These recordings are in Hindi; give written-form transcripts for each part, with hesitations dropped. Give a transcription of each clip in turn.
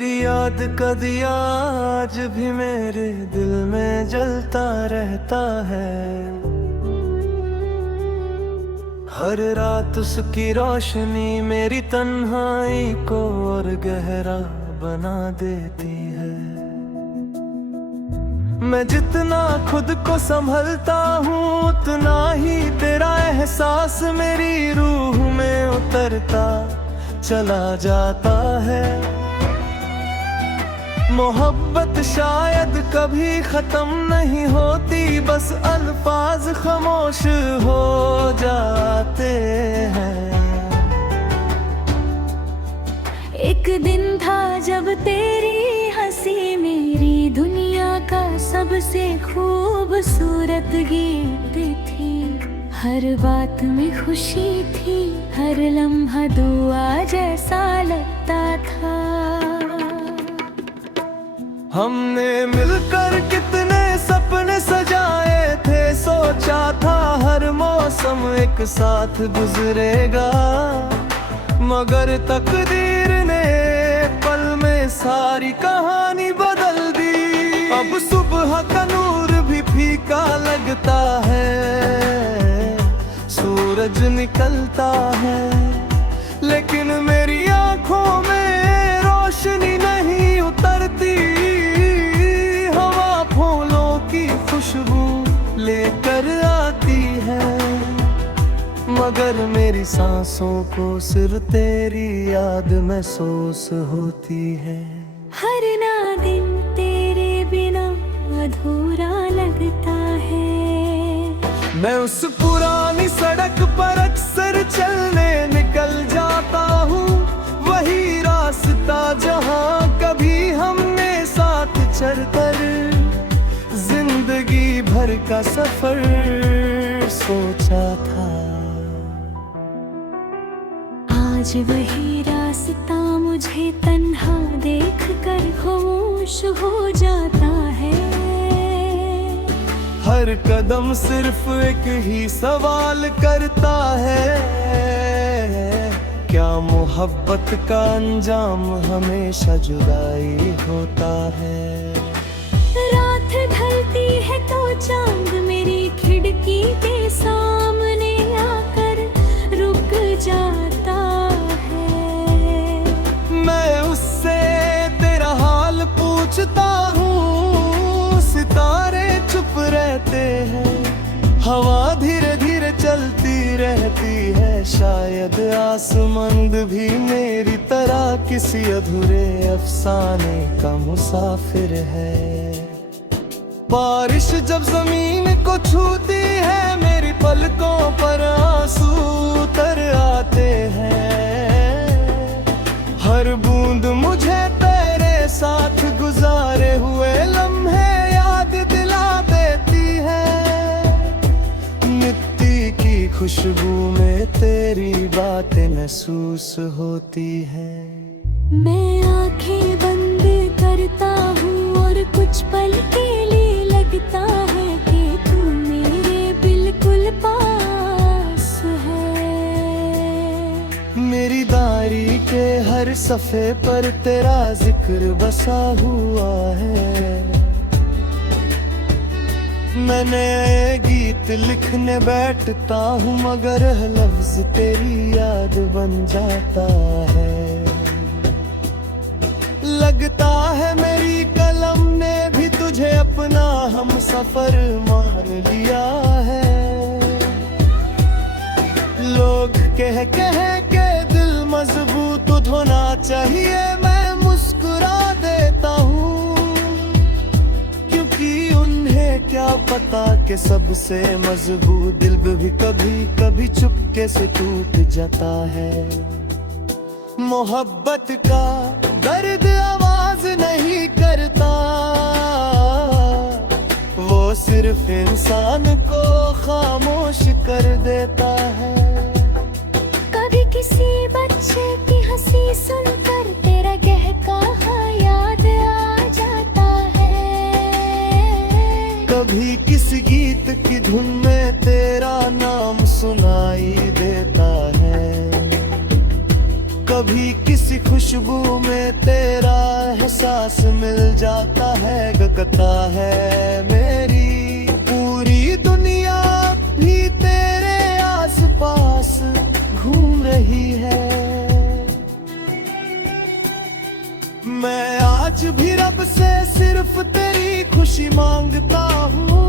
तेरी याद का दिया आज भी मेरे दिल में जलता रहता है। हर रात उसकी रोशनी मेरी तन्हाई को और गहरा बना देती है। मैं जितना खुद को संभलता हूँ उतना ही तेरा एहसास मेरी रूह में उतरता चला जाता है। मोहब्बत शायद कभी खत्म नहीं होती, बस अल्फाज खामोश हो जाते हैं। एक दिन था जब तेरी हंसी मेरी दुनिया का सबसे खूबसूरत गीत थी। हर बात में खुशी थी, हर लम्हा दुआ जैसा लगता था। हमने मिलकर कितने सपने सजाए थे, सोचा था हर मौसम एक साथ गुजरेगा, मगर तकदीर ने पल में सारी कहानी बदल दी। अब सुबह का नूर भी फीका लगता है, सूरज निकलता है, लेकिन मेरी आंखों में रोशनी नहीं उतरती। हवा फूलों की खुशबू लेकर आती है, मगर मेरी सांसों को सिर्फ तेरी याद महसूस होती है। हर ना दिन तेरे बिना अधूरा लगता है। मैं उस पुरानी सड़क पर अक्सर चलने निकल जाता हूँ, वही रास्ता जहाँ कभी हमने साथ चलकर जिंदगी भर का सफर सोचा था। आज वही रास्ता मुझे तन्हा देख कर खामोश हो जाता है। हर कदम सिर्फ एक ही सवाल करता है, क्या मोहब्बत का अंजाम हमेशा जुदाई होता है। रात ढलती है तो चांद मेरी खिड़की के सामने आकर रुक जाता है। मैं उससे तेरा हाल पूछता हूँ, सितारे चुप रहते हैं, हवा धीरे धीरे चलती रहती है। शायद आसमंद भी मेरी तरह किसी अधूरे अफसाने का मुसाफिर है। बारिश जब जमीन को छूती है, मेरी पलकों पर आंसू उतर आते हैं। हर बूंद मुझे तेरे साथ गुजारे हुए लम्हे याद दिला देती है। मिट्टी की खुशबू में तेरी बातें महसूस होती है। मैं आंखें बंद करता हूँ और कुछ पल के लिए लगता है कि तू मेरे बिल्कुल पास है। मेरी डायरी के हर सफ़े पर तेरा जिक्र बसा हुआ है। मैं नए गीत लिखने बैठता हूँ, मगर लफ्ज तेरी याद बन जाता है। लगता है मेरी कलम ने भी तुझे अपना हम सफर मान लिया है। लोग कह के दिल मजबूत होना चाहिए, मैं मुस्कुरा देता हूँ, क्योंकि उन्हें क्या पता कि सबसे मजबूत दिल भी कभी कभी चुपके से टूट जाता है। मोहब्बत का दर्द आवाज नहीं करता, वो सिर्फ इंसान को खामोश कर देता है। कभी किसी बच्चे की हंसी सुनकर तेरा गहकाहा याद आ जाता है। कभी किसी गीत की धुन में तेरा नाम सुनाई देता है। कभी किसी खुशबू में तेरा एहसास मिल जाता है, गकता है मेरी पूरी दुनिया भी तेरे आसपास घूम रही है। मैं आज भी रब से सिर्फ तेरी खुशी मांगता हूँ।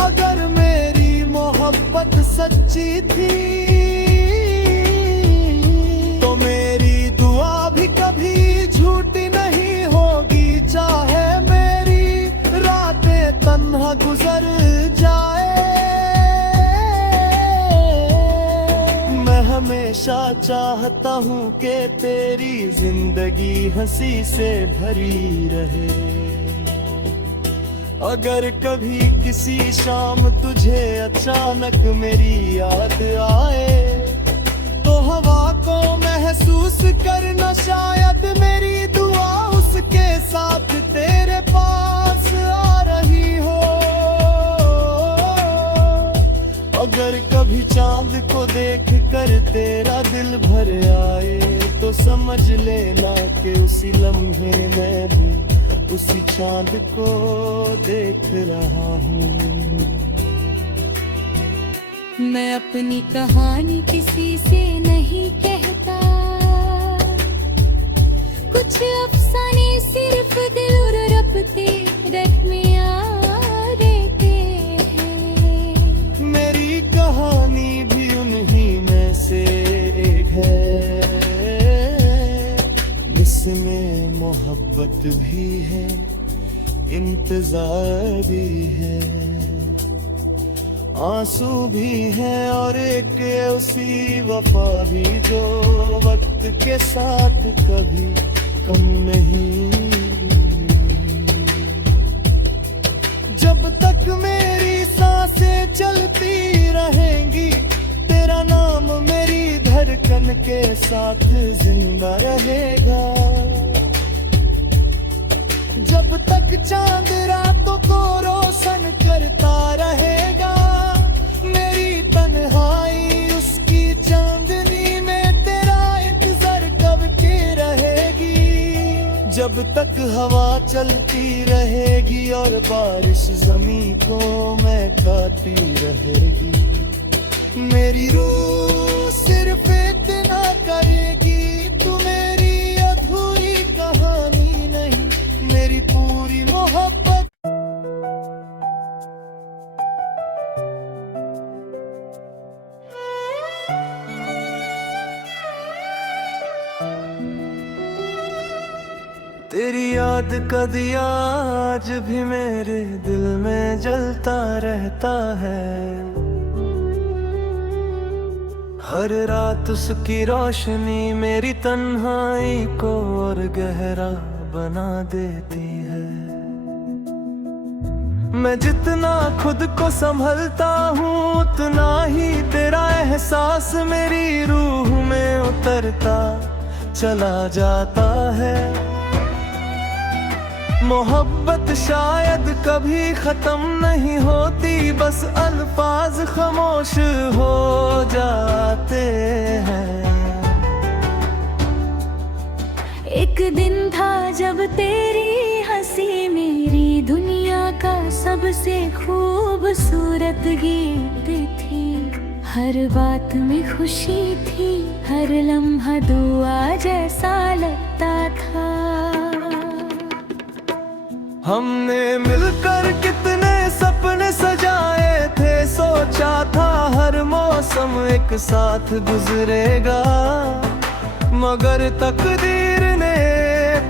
अगर मेरी मोहब्बत सच्ची थी तो मेरी दुआ भी कभी झूठी नहीं होगी। चाहे मेरी रातें तन्हा गुजर जाए, मैं हमेशा चाहता हूँ कि तेरी जिंदगी हंसी से भरी रहे। अगर कभी किसी शाम तुझे अचानक मेरी याद आए तो हवा को महसूस करना, शायद मेरी दुआ उसके साथ तेरे पास आ रही हो। अगर कभी चांद को देख कर तेरा दिल भर आए तो समझ लेना कि उसी लम्हे में भी उसी चांद को देख रहा हूँ। मैं अपनी कहानी किसी से नहीं कहता, कुछ अफसाने सिर्फ दिल और रब तेरे में आ रहते हैं। मेरी कहानी भी उन्हीं में से एक है, जिसमें मोहब्बत भी है, इंतजार भी है, आंसू भी है और एक उसी वफा भी जो वक्त के साथ कभी कम नहीं। जब तक मेरी सांसें चलती रहेंगी तेरा नाम मेरी धड़कन के साथ जिंदा रहेगा। जब तक चांद रातों को रोशन करता रहेगा, मेरी तन्हाई उसकी चांदनी में तेरा इंतजार कब के रहेगी। जब तक हवा चलती रहेगी और बारिश जमीन को महकाती रहेगी, मेरी रूह सिर्फ इतना करेगी। तू मेरी अधूरी कहानी नहीं, मेरी पूरी मोहब्बत। तेरी याद का दिया आज भी मेरे दिल में जलता रहता है। हर रात उसकी रोशनी मेरी तन्हाई को और गहरा बना देती है। मैं जितना खुद को संभलता हूँ उतना ही तेरा एहसास मेरी रूह में उतरता चला जाता है। मोहब्बत शायद कभी खत्म नहीं होती, बस अल्फाज खामोश हो जाते हैं। एक दिन था जब तेरी हंसी मेरी दुनिया का सबसे खूबसूरत गीत थी। हर बात में खुशी थी, हर लम्हा दुआ जैसा लगता था। हमने मिलकर कितने सपने सजाए थे, सोचा था हर मौसम एक साथ गुजरेगा, मगर तकदीर ने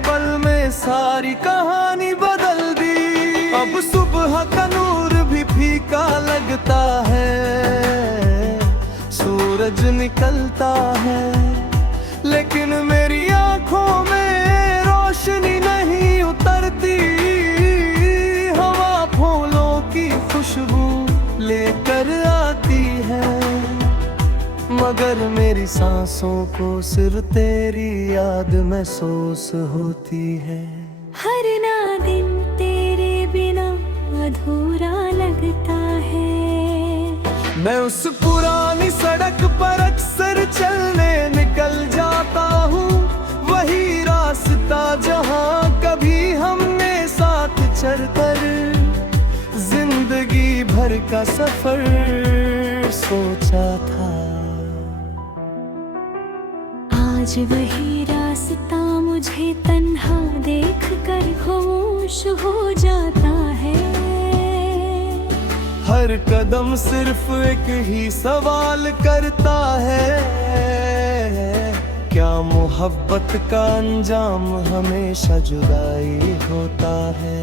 पल में सारी कहानी बदल दी। अब सुबह का नूर भी फीका लगता है, सूरज निकलता है, लेकिन मेरी आंखों में रोशनी नहीं उतरती। हवा फूलों की खुशबू लेकर आती है, मगर मेरी सांसों को सिर्फ तेरी याद महसूस होती है। हर ना दिन तेरे बिना अधूरा लगता है। मैं उस पुरानी सड़क पर अक्सर चलने निकल जाता हूँ, वही रास्ता जहाँ कभी महशर पर जिंदगी भर का सफर सोचा था। आज वही रास्ता मुझे तन्हा देख कर खामोश हो जाता है। हर कदम सिर्फ एक ही सवाल करता है, क्या मोहब्बत का अंजाम हमेशा जुदाई होता है।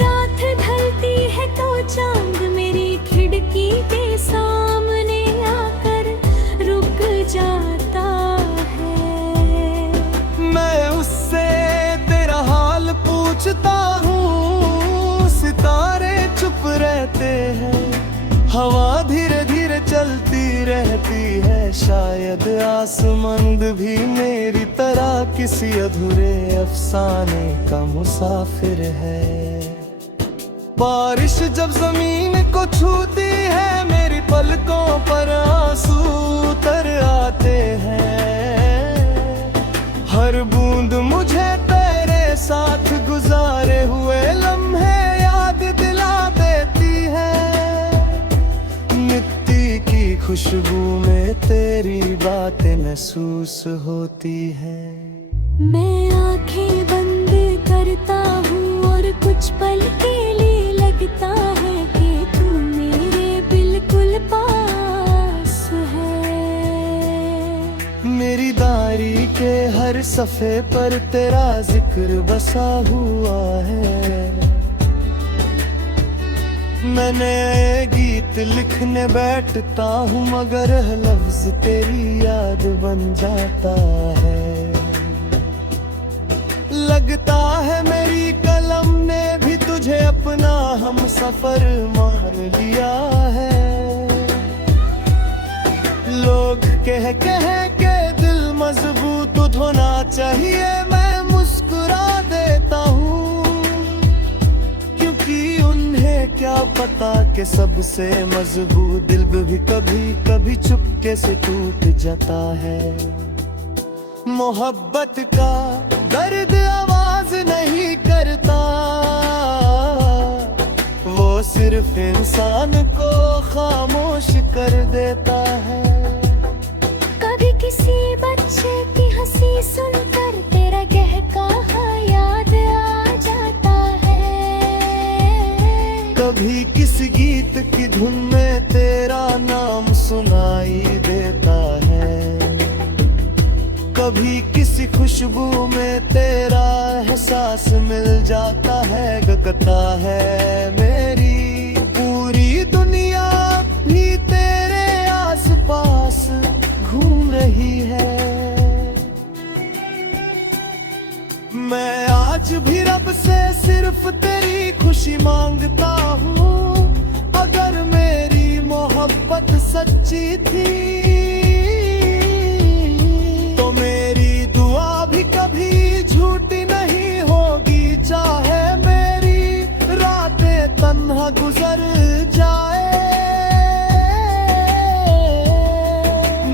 रात ढलती है तो चांद मेरी खिड़की के सामने आकर रुक जाता है। मैं उससे तेरा हाल पूछता हूँ, सितारे चुप रहते हैं, हवा धीरे धीरे चलती रहती है। शायद आसमंद भी मेरी तरह किसी अधूरे अफसाने का मुसाफिर है। बारिश जब जमीन को छूती है, मेरी पलकों पर आंसू उतर आते हैं। हर बूंद मुझे तेरे साथ गुजारे हुए लम्हे याद दिला देती है। मिट्टी की खुशबू में तेरी बातें महसूस होती है। मैं आंखें बंद करता हूँ और कुछ पल के लिए लगता है कि तू मेरे बिल्कुल पास है। मेरी डायरी के हर सफ़े पर तेरा जिक्र बसा हुआ है। मैं नए गीत लिखने बैठता हूँ, मगर लफ्ज तेरी याद बन जाता है। लगता है मेरी कलम ने भी तुझे अपना हम सफर मान लिया है। लोग कह के दिल मजबूत होना चाहिए, मैं मुस्कुरा देता हूँ, क्योंकि उन्हें क्या पता कि सबसे मजबूत दिल भी कभी कभी चुपके से टूट जाता है। मोहब्बत का दर्द आवाज नहीं करता, वो सिर्फ इंसान को खामोश कर देता है। कभी किसी बच्चे की हंसी सुनकर तेरा कहका याद आ जाता है। कभी किसी गीत की धुन में तेरा नाम सुनाई देता है। कभी किसी खुशबू में तेरा एहसास मिल जाता है। गगता है मेरी पूरी दुनिया भी तेरे आसपास घूम रही है। मैं आज भी रब से सिर्फ तेरी खुशी मांगता हूँ। अगर मेरी मोहब्बत सच्ची थी तो मेरी दुआ भी कभी झूठी नहीं होगी। चाहे मेरी रातें तन्हा गुजर जाए,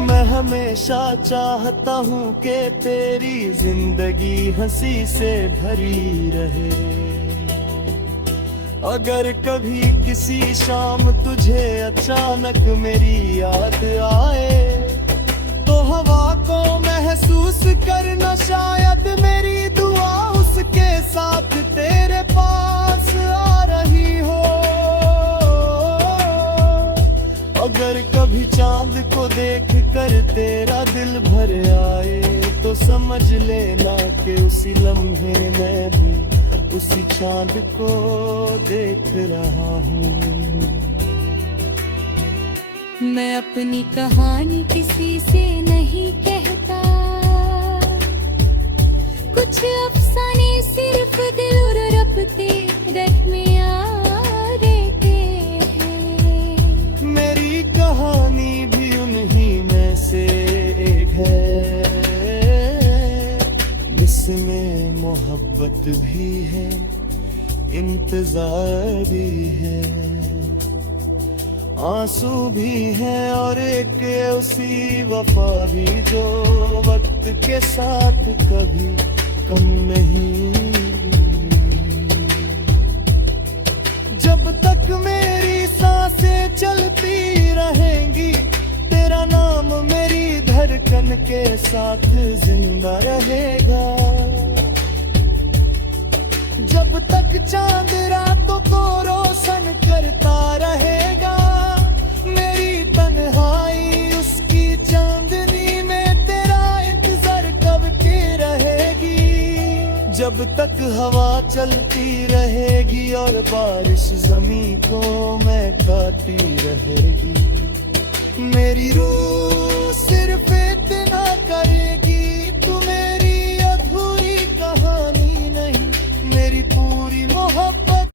मैं हमेशा चाहता हूँ कि तेरी जिंदगी हंसी से भरी रहे। अगर कभी किसी शाम तुझे अचानक मेरी याद आए, तो हवा को महसूस करना, शायद मेरी दुआ उसके साथ तेरे पास आ रही हो। अगर कभी चांद को देख कर तेरा दिल भर आए, तो समझ लेना कि उसी लम्हे में भी उसी चांद को देख रहा हूँ। मैं अपनी कहानी किसी से नहीं कहता, कुछ अफसाने सिर्फ दिल और रब के रट में आ रहते हैं। मेरी कहानी भी उन्हीं में से एक है, जिसमें मोहब्बत भी है, इंतजार भी है, आंसू भी है और एक उसी वफा भी जो वक्त के साथ कभी कम नहीं। धड़कन के साथ जिंदा रहेगा। जब तक चांद रातों को रोशन करता रहेगा, मेरी तन्हाई उसकी चांदनी में तेरा इंतजार कब के रहेगी। जब तक हवा चलती रहेगी और बारिश जमीन को महकाती रहेगी, मेरी रूह सिर्फ इतना करेगी, तू मेरी अधूरी कहानी नहीं, मेरी पूरी मोहब्बत।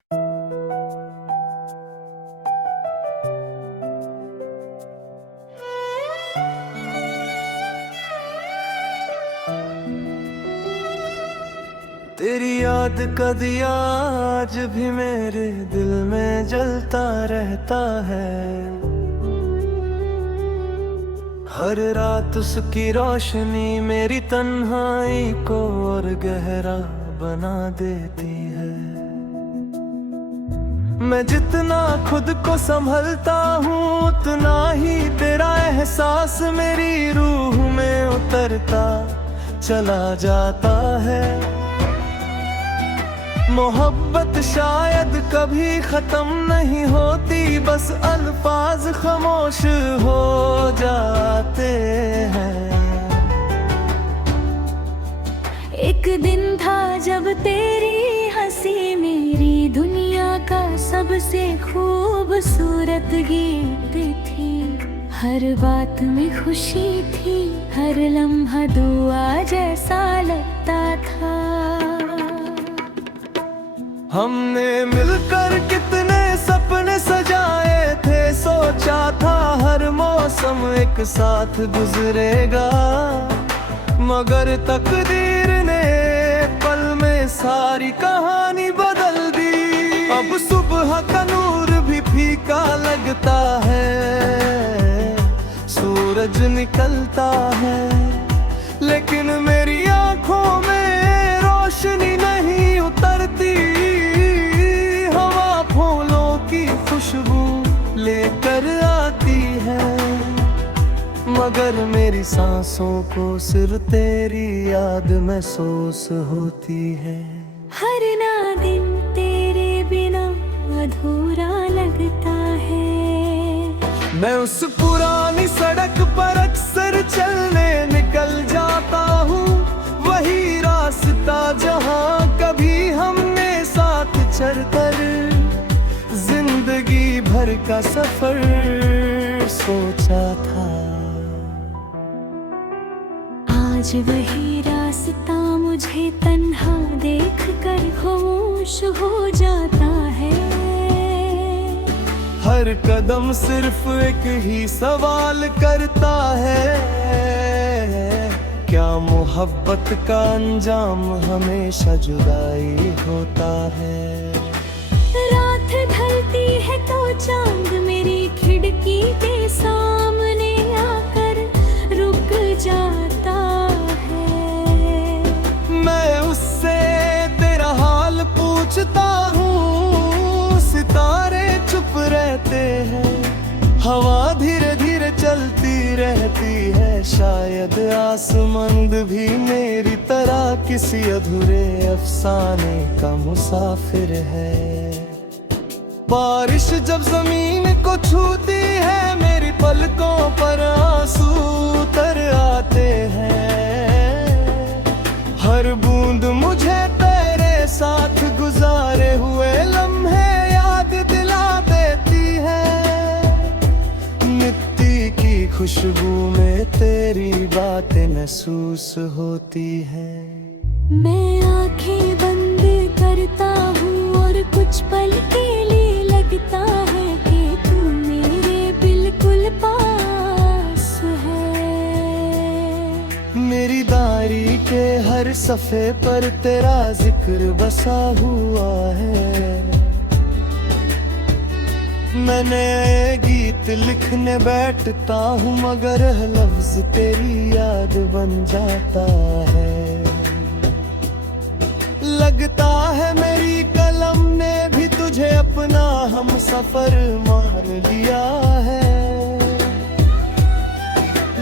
तेरी याद का दिया आज भी मेरे दिल में जलता रहता है। हर रात उसकी रोशनी मेरी तन्हाई को और गहरा बना देती है। मैं जितना खुद को संभलता हूँ, उतना ही तेरा एहसास मेरी रूह में उतरता चला जाता है। मोहब्बत शायद कभी खत्म नहीं होती, बस अल्फाज खामोश हो जाते हैं। एक दिन था जब तेरी हंसी मेरी दुनिया का सबसे खूबसूरत गीत थी। हर बात में खुशी थी, हर लम्हा दुआ जैसा लगता था। हमने मिलकर कितने सपने सजाए थे, सोचा था हर मौसम एक साथ गुजरेगा, मगर तकदीर ने पल में सारी कहानी बदल दी। अब सुबह का नूर भी फीका लगता है, सूरज निकलता है, लेकिन मेरी आंखों में रोशनी नहीं उतरती। हवा फूलों की खुशबू लेकर आती है, मगर मेरी सांसों को सिर्फ तेरी याद महसूस होती है। हर ना दिन तेरे बिना अधूरा लगता है। मैं उस पुरानी सड़क पर अक्सर चलने निकल जाता हूँ, वही रास्ता जहाँ कभी हमने साथ चलकर जिंदगी भर का सफर सोचा था। आज वही रास्ता मुझे तन्हा देख कर खामोश हो जाता है। हर कदम सिर्फ एक ही सवाल करता है, क्या मोहब्बत का अंजाम हमेशा जुदाई होता है। रात ढलती है तो चांद मेरी खिड़की के सामने आकर रुक जाता है। मैं उससे तेरा हाल पूछता हूँ, सितारे चुप रहते हैं, हवा धीरे धीरे चलती रहती है। शायद आसमंद भी मेरी तरह किसी अधूरे अफसाने का मुसाफिर है। बारिश जब जमीन को छूती है, मेरी पलकों पर आंसू उतर आते हैं। हर बूंद मुझे तेरे साथ गुजारे हुए लम्हे याद दिला देती है। मिट्टी की खुशबू में तेरी बातें महसूस होती है। मैं आंखें बंद करता हूँ और कुछ पल के लिए लगता है कि तू मेरे बिल्कुल पास है। मेरी डायरी के हर सफ़े पर तेरा जिक्र बसा हुआ है। मैं नए गीत लिखने बैठता हूँ, मगर लफ्ज तेरी याद बन जाता है। लगता है मेरी कलम ने भी तुझे अपना हम सफर मान लिया है।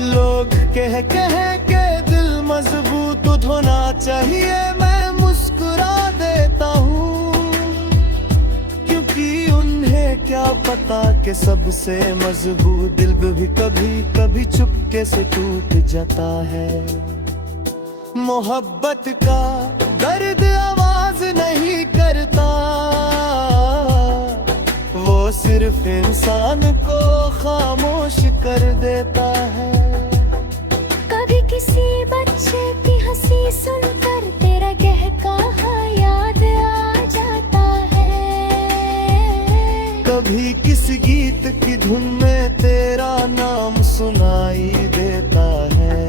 लोग कह के दिल मजबूत होना चाहिए, मैं मुस्कुरा देता हूँ, क्योंकि उन्हें क्या पता कि सबसे मजबूत दिल भी कभी कभी चुपके से टूट जाता है। मोहब्बत का दर्द आवाज नहीं करता, वो सिर्फ इंसान को खामोश कर देता है। कभी किसी बच्चे की हंसी सुनकर तेरा कहका याद आ जाता है, कभी किसी गीत की धुन में तेरा नाम सुनाई देता है,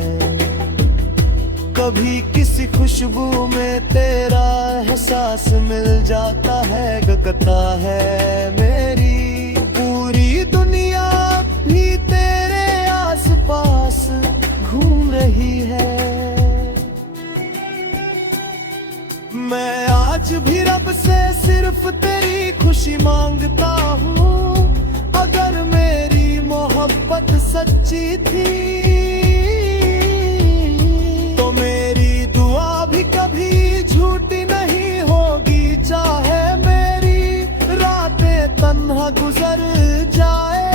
कभी किसी खुशबू में तेरा एहसास मिल जाता है। गगता है मेरी पूरी दुनिया भी तेरे आसपास घूम रही है। मैं आज भी रब से सिर्फ तेरी खुशी मांगता हूँ, अगर मेरी मोहब्बत सच्ची थी मेरी दुआ भी कभी झूठी नहीं होगी, चाहे मेरी रातें तन्हा गुजर जाए।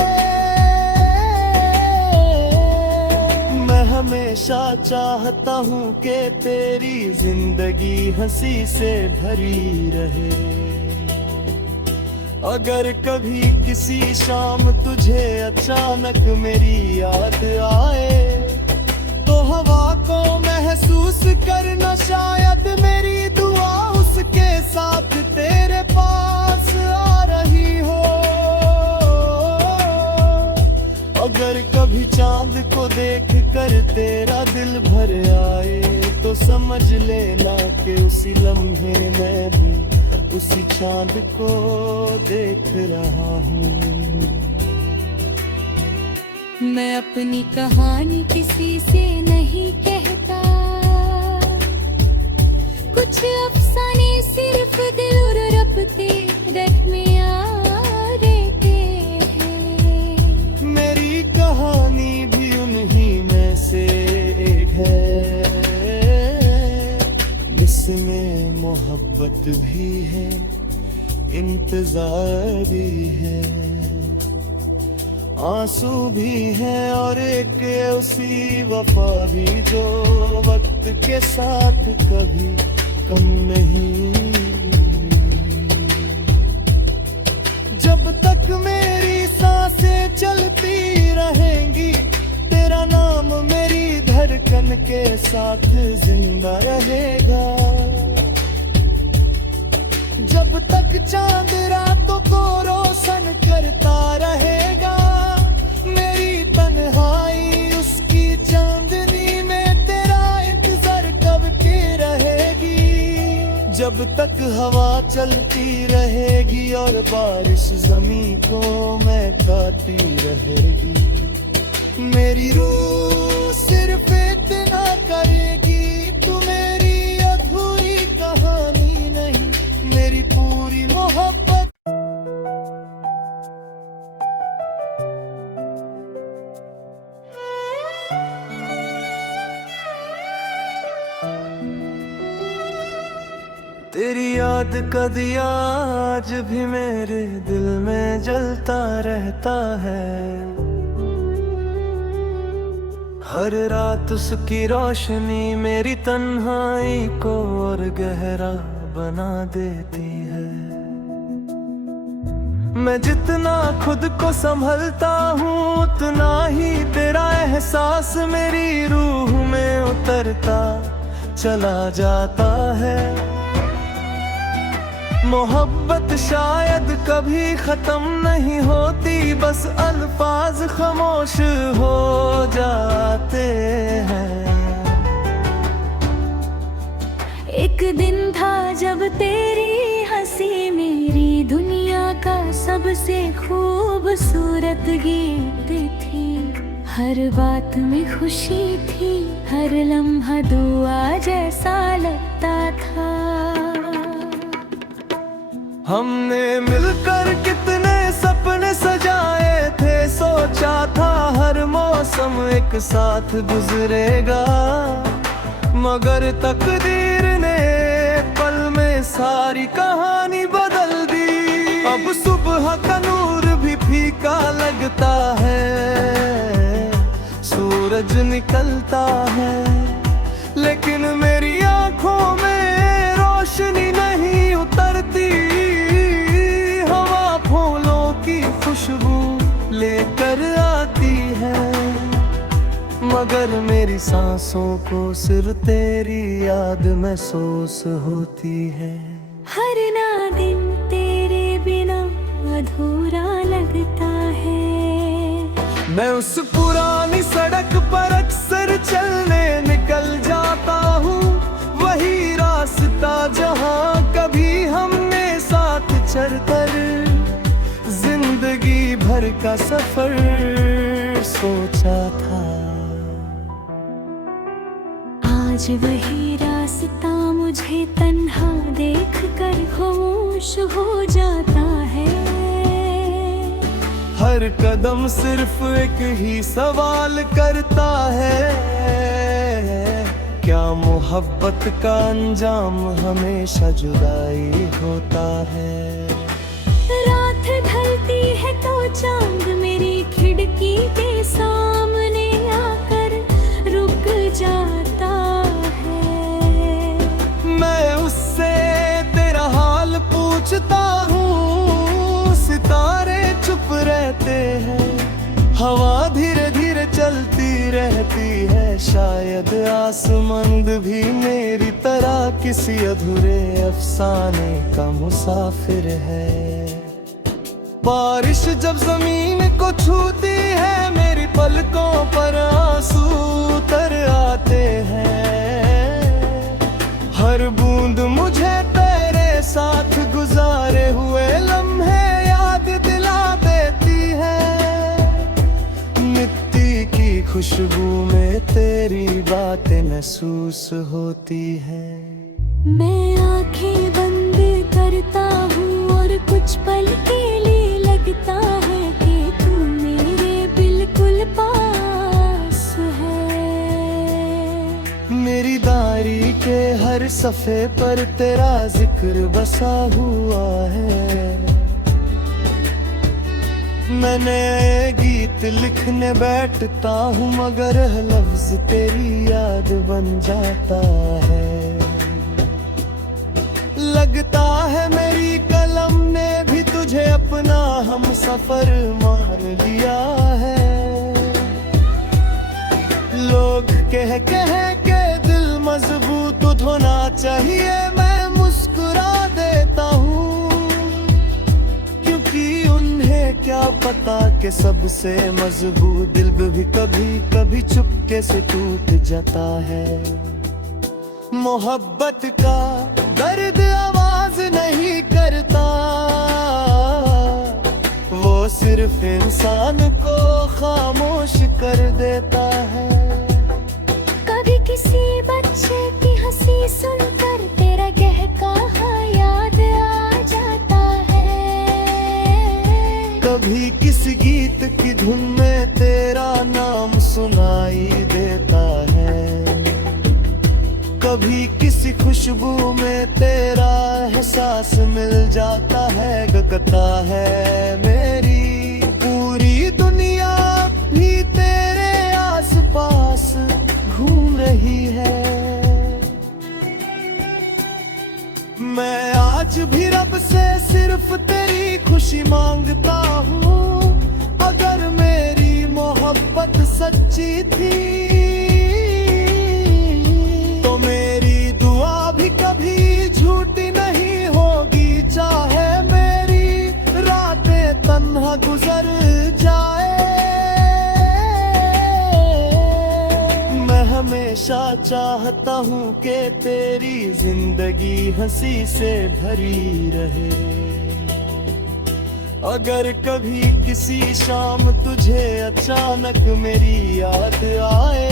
मैं हमेशा चाहता हूँ कि तेरी जिंदगी हंसी से भरी रहे। अगर कभी किसी शाम तुझे अचानक मेरी याद आए, तो हवा को महसूस करना, शायद मेरी दुआ उसके साथ तेरे पास आ रही हो। अगर कभी चांद को देख कर तेरा दिल भर आए, तो समझ लेना कि उसी लम्हे में भी उसी चांद को देख रहा हूँ। मैं अपनी कहानी किसी से नहीं कहता, कुछ अफसाने सिर्फ दिल और रब के रट में रहते हैं। मेरी कहानी भी उन्हीं में से एक है, जिसमें मोहब्बत भी है, इंतजार भी है, आंसू भी है और एक उसी वफा भी जो वक्त के साथ कभी कम नहीं। जब तक मेरी सांसें चलती रहेंगी, तेरा नाम मेरी धड़कन के साथ जिंदा रहेगा। जब तक चांद रातों को रोशन करता रहेगा, मेरी तन्हाई उसकी चांदनी में तेरा इंतजार कब की रहेगी। जब तक हवा चलती रहेगी और बारिश जमीन को महकाती रहेगी, मेरी रूह सिर्फ इतना करेगी, तू मेरी अधूरी कहानी नहीं, मेरी पूरी मोहब्बत। तेरी याद का दिया आज भी मेरे दिल में जलता रहता है, हर रात उसकी रोशनी मेरी तन्हाई को और गहरा बना देती है। मैं जितना खुद को संभलता हूँ, उतना ही तेरा एहसास मेरी रूह में उतरता चला जाता है। मोहब्बत शायद कभी खत्म नहीं होती, बस अल्फाज खामोश हो जाते हैं। एक दिन था जब तेरी हंसी मेरी दुनिया का सबसे खूबसूरत गीत थी, हर बात में खुशी थी, हर लम्हा दुआ जैसा लगता था। हमने मिलकर कितने सपने सजाए थे, सोचा था हर मौसम एक साथ गुजरेगा, मगर तकदीर ने पल में सारी कहानी बदल दी। अब सुबह का नूर भी फीका लगता है, सूरज निकलता है, लेकिन मेरी आंखों में रोशनी नहीं उतरती। हवा फूलों की खुशबू लेकर आती है, मगर मेरी सांसों को सिर्फ तेरी याद महसूस होती है। हर ना दिन तेरे बिना अधूरा लगता है। मैं उस पुरानी सड़क पर अक्सर चलने निकल जाता हूँ, वही रास्ता जहाँ कभी हमने साथ चलकर जिंदगी भर का सफर सोचा था। आज वही रास्ता मुझे तन्हा देख कर खामोश हो जाता है। हर कदम सिर्फ एक ही सवाल करता है, क्या मोहब्बत का अंजाम हमेशा जुदाई होता है। रात ढलती है तो चांद मेरी खिड़की के सामने आकर रुक जाता है। मैं उससे तेरा हाल पूछता हूँ, सितारे चुप रहते हैं, हवा धीरे धीरे चलती रहती है। शायद आसमंद भी मेरी तरह किसी अधूरे अफसाने का मुसाफिर है। बारिश जब जमीन को छूती है, मेरी पलकों पर आंसू उतर आते हैं। हर बूंद मुझे तेरे साथ गुजारे हुए लम्हे याद दिला देती है। मिट्टी की खुशबू में तेरी बातें महसूस होती है। मैं आंखें बंद करता हूँ और कुछ पल के लिए लगता है कि तू मेरे बिल्कुल पास है। मेरी डायरी के हर सफ़े पर तेरा जिक्र बसा हुआ है। मैं नए गीत लिखने बैठता हूँ, मगर लफ्ज तेरी याद बन जाता है। लगता है मेरी कलम ने भी तुझे अपना हम सफर मान लिया है। लोग कह के दिल मजबूत होना चाहिए, मैं मुस्कुरा देता हूँ, क्योंकि उन्हें क्या पता कि सबसे मजबूत दिल भी कभी कभी चुपके से टूट जाता है। मोहब्बत का दर्द आवाज नहीं करता, वो सिर्फ इंसान को खामोश कर देता है। कभी किसी बच्चे की हंसी सुनकर तेरा कहका याद आ जाता है। कभी किसी गीत की धुन में तेरा नाम सुनाई देता है। कभी किसी खुशबू में तेरा एहसास मिल जाता है। गगता है मेरी पूरी दुनिया भी तेरे आसपास घूम रही है। मैं आज भी रब से सिर्फ तेरी खुशी मांगता हूँ। अगर मेरी मोहब्बत सच्ची थी तो मेरी दुआ भी कभी झूठी नहीं होगी। चाहे मेरी रातें तन्हा गुजर जाए, मैं हमेशा चाहता हूँ कि तेरी जिंदगी हंसी से भरी रहे। अगर कभी किसी शाम तुझे अचानक मेरी याद आए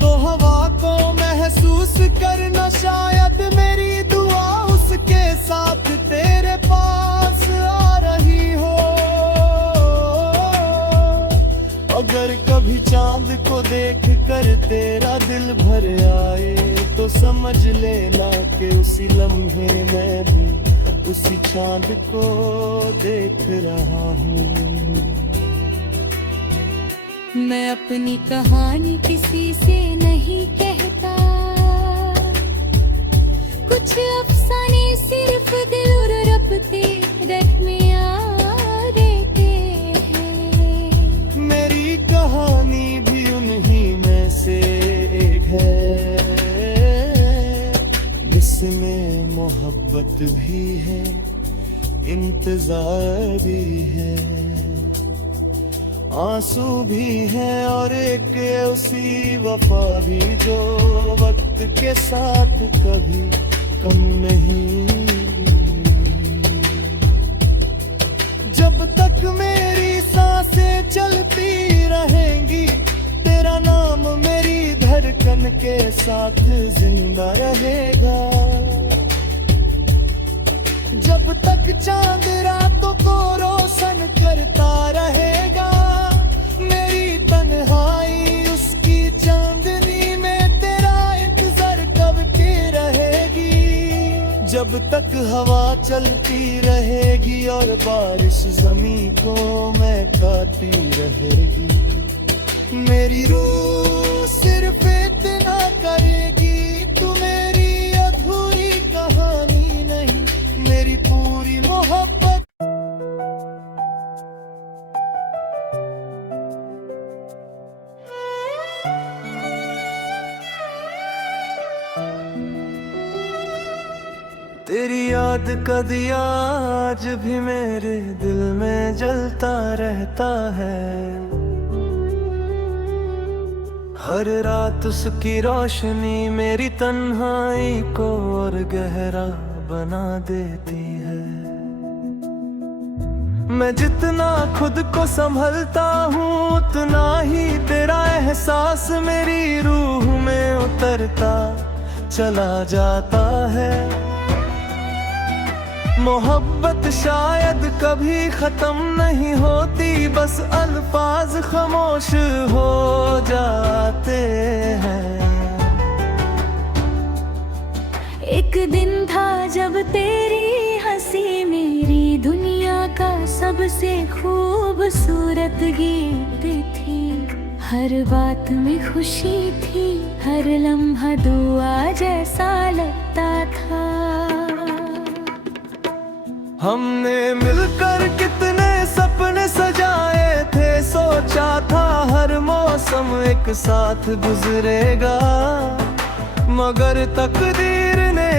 तो हवा को महसूस करना, शायद मेरी दुआ उसके साथ तेरे पास आ रही हो। समझ लेना कि उसी लम्हे में भी उसी चांद को देख रहा हूँ। मैं अपनी कहानी किसी से नहीं कहता, कुछ अफसाने सिर्फ दिल और रब के रट में आरे के हैं। मेरी कहानी भी उन्हीं में से एक है, जिसमें मोहब्बत भी है, इंतजार भी है, आंसू भी है और एक उसी वफा भी जो वक्त के साथ कभी कम नहीं। जब तक मेरी सांसें चलती रहेंगी, तेरा नाम मेरी धड़कन के साथ जिंदा रहेगा। जब तक चांद रातों को रोशन करता रहेगा, मेरी तन्हाई उसकी चांदनी में तेरा इंतजार कब के रहेगी। जब तक हवा चलती रहेगी और बारिश जमीन को महकाती रहेगी, मेरी रूह सिर्फ इतना करेगी, तू मेरी अधूरी कहानी नहीं, मेरी पूरी मोहब्बत। तेरी याद का दिया आज भी मेरे दिल में जलता रहता है, हर रात उसकी रोशनी मेरी तन्हाई को और गहरा बना देती है। मैं जितना खुद को संभलता हूँ, उतना ही तेरा एहसास मेरी रूह में उतरता चला जाता है। मोहब्बत शायद कभी खत्म नहीं होती, बस अल्फाज खामोश हो जाते हैं। एक दिन था जब तेरी हंसी मेरी दुनिया का सबसे खूबसूरत गीत थी, हर बात में खुशी थी, हर लम्हा दुआ जैसा लगता था। हमने मिलकर कितने सपने सजाए थे, सोचा था हर मौसम एक साथ गुजरेगा, मगर तकदीर ने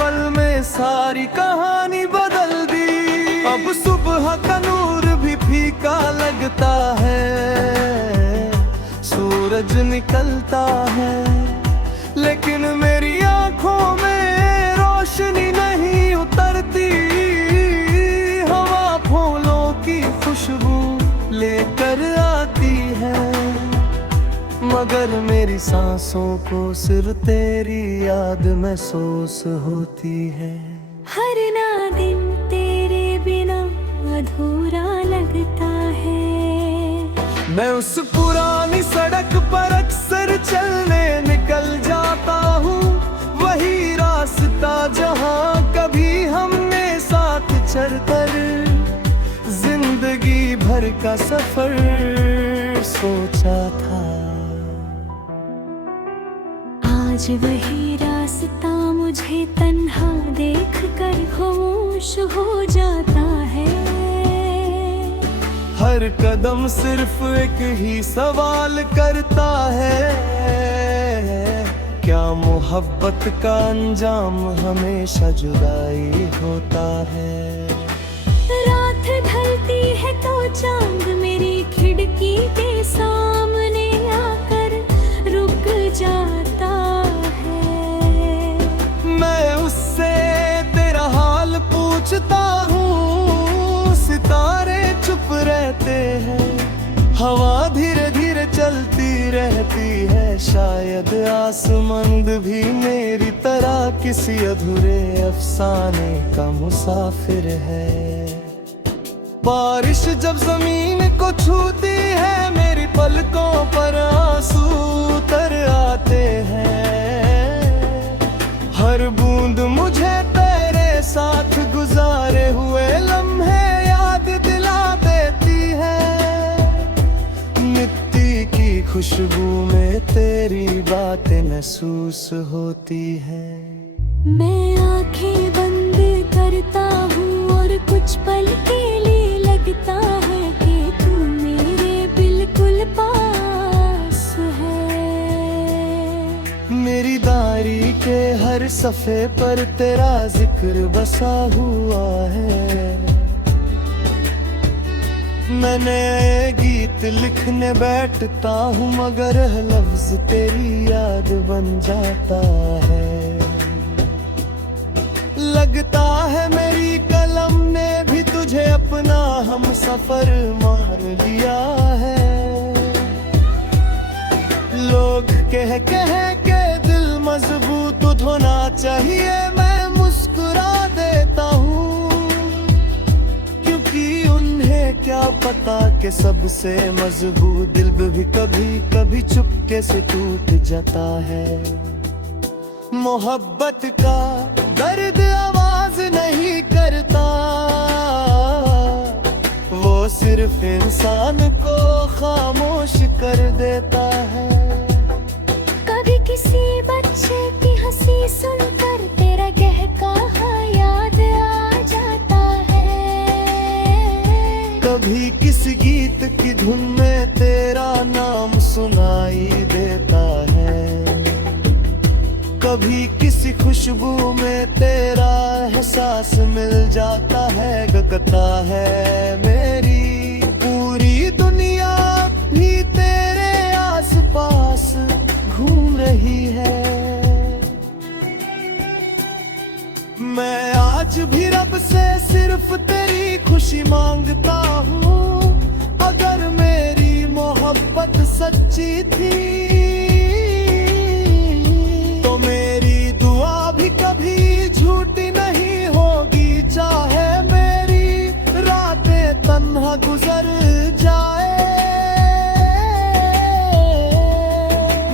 पल में सारी कहानी बदल दी। अब सुबह का नूर भी फीका लगता है, सूरज निकलता है, लेकिन मेरी आंखों में रोशनी नहीं उतरती। खुशबू लेकर आती है, मगर मेरी सांसों को सिर्फ तेरी याद महसूस होती है। हर ना दिन तेरे बिना अधूरा लगता है। मैं उस पुरानी सड़क पर अक्सर चलने निकल जाता हूँ, वही रास्ता जहाँ कभी हमने साथ चलकर जिंदगी भर का सफर सोचा था। आज वही रास्ता मुझे तन्हा देख कर खामोश हो जाता है। हर कदम सिर्फ एक ही सवाल करता है, क्या मोहब्बत का अंजाम हमेशा जुदाई होता है। रात ढलती है तो चांद मेरी खिड़की के सामने आकर रुक जाता है। मैं उससे तेरा हाल पूछता हूँ, सितारे चुप रहते हैं, हवा धीरे धीरे चलती रहती है, शायद आसमंद भी मेरी तरह किसी अधूरे अफसाने का मुसाफिर है। बारिश जब जमीन को छूती है, मेरी पलकों पर आंसू उतर आते हैं, हर बूंद मुझे तेरे साथ गुजारे हुए लम्हे याद दिला देती है। मिट्टी की खुशबू में तेरी बातें महसूस होती है। मैं आंखें बंद करता हूँ और कुछ पल के लिए लगता है कि तू मेरे बिल्कुल पास है। मेरी डायरी के हर सफ़े पर तेरा जिक्र बसा हुआ है। मैं नए गीत लिखने बैठता हूँ मगर लफ्ज तेरी याद बन जाता है। लगता है मेरी कलम ने भी तुझे अपना हम सफर मान लिया है। लोग कह के दिल मजबूत होना चाहिए, मैं मुस्कुरा देता हूँ, क्योंकि उन्हें क्या पता कि सबसे मजबूत दिल भी कभी कभी चुपके से टूट जाता है। मोहब्बत का दर्द आवाज नहीं करता, वो सिर्फ इंसान को खामोश कर देता है। कभी किसी बच्चे की हंसी सुनकर तेरा कहका याद आ जाता है। कभी किसी गीत की धुन में तेरा नाम सुनाई देता है। कभी किसी खुशबू में तेरा एहसास मिल जाता है। गगता है मेरी पूरी दुनिया भी तेरे आसपास घूम रही है। मैं आज भी रब से सिर्फ तेरी खुशी मांगता हूँ। अगर मेरी मोहब्बत सच्ची थी मेरी दुआ भी कभी झूठी नहीं होगी। चाहे मेरी रातें तन्हा गुजर जाए,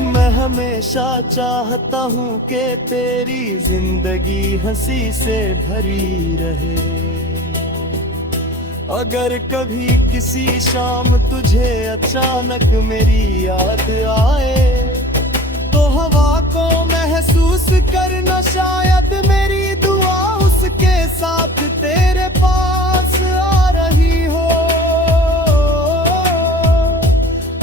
मैं हमेशा चाहता हूँ कि तेरी जिंदगी हंसी से भरी रहे। अगर कभी किसी शाम तुझे अचानक मेरी याद आए तो हवा को महसूस करना, शायद मेरी दुआ उसके साथ तेरे पास आ रही हो।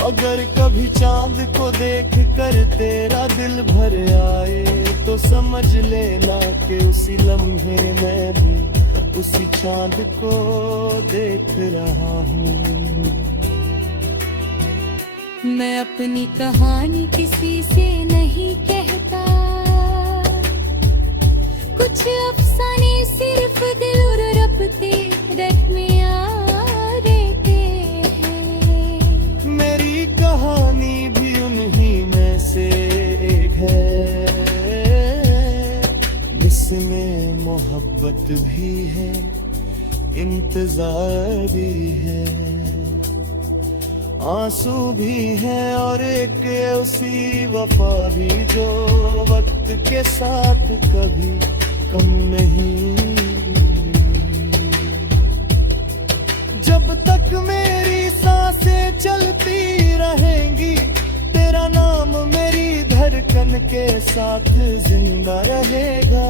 अगर कभी चांद को देख कर तेरा दिल भर आए तो समझ लेना कि उसी लम्हे में भी उसी चांद को देख रहा हूँ। मैं अपनी कहानी किसी से नहीं कहता, कुछ अफसाने सिर्फ दिल और रब तेरे में आ रहते हैं। मेरी कहानी भी उन्हीं में से एक है, जिसमें मोहब्बत भी है, इंतजार भी है, आंसू भी है और एक उसी वफा भी जो वक्त के साथ कभी कम नहीं। जब तक मेरी सांसें चलती रहेंगी तेरा नाम मेरी धड़कन के साथ जिंदा रहेगा।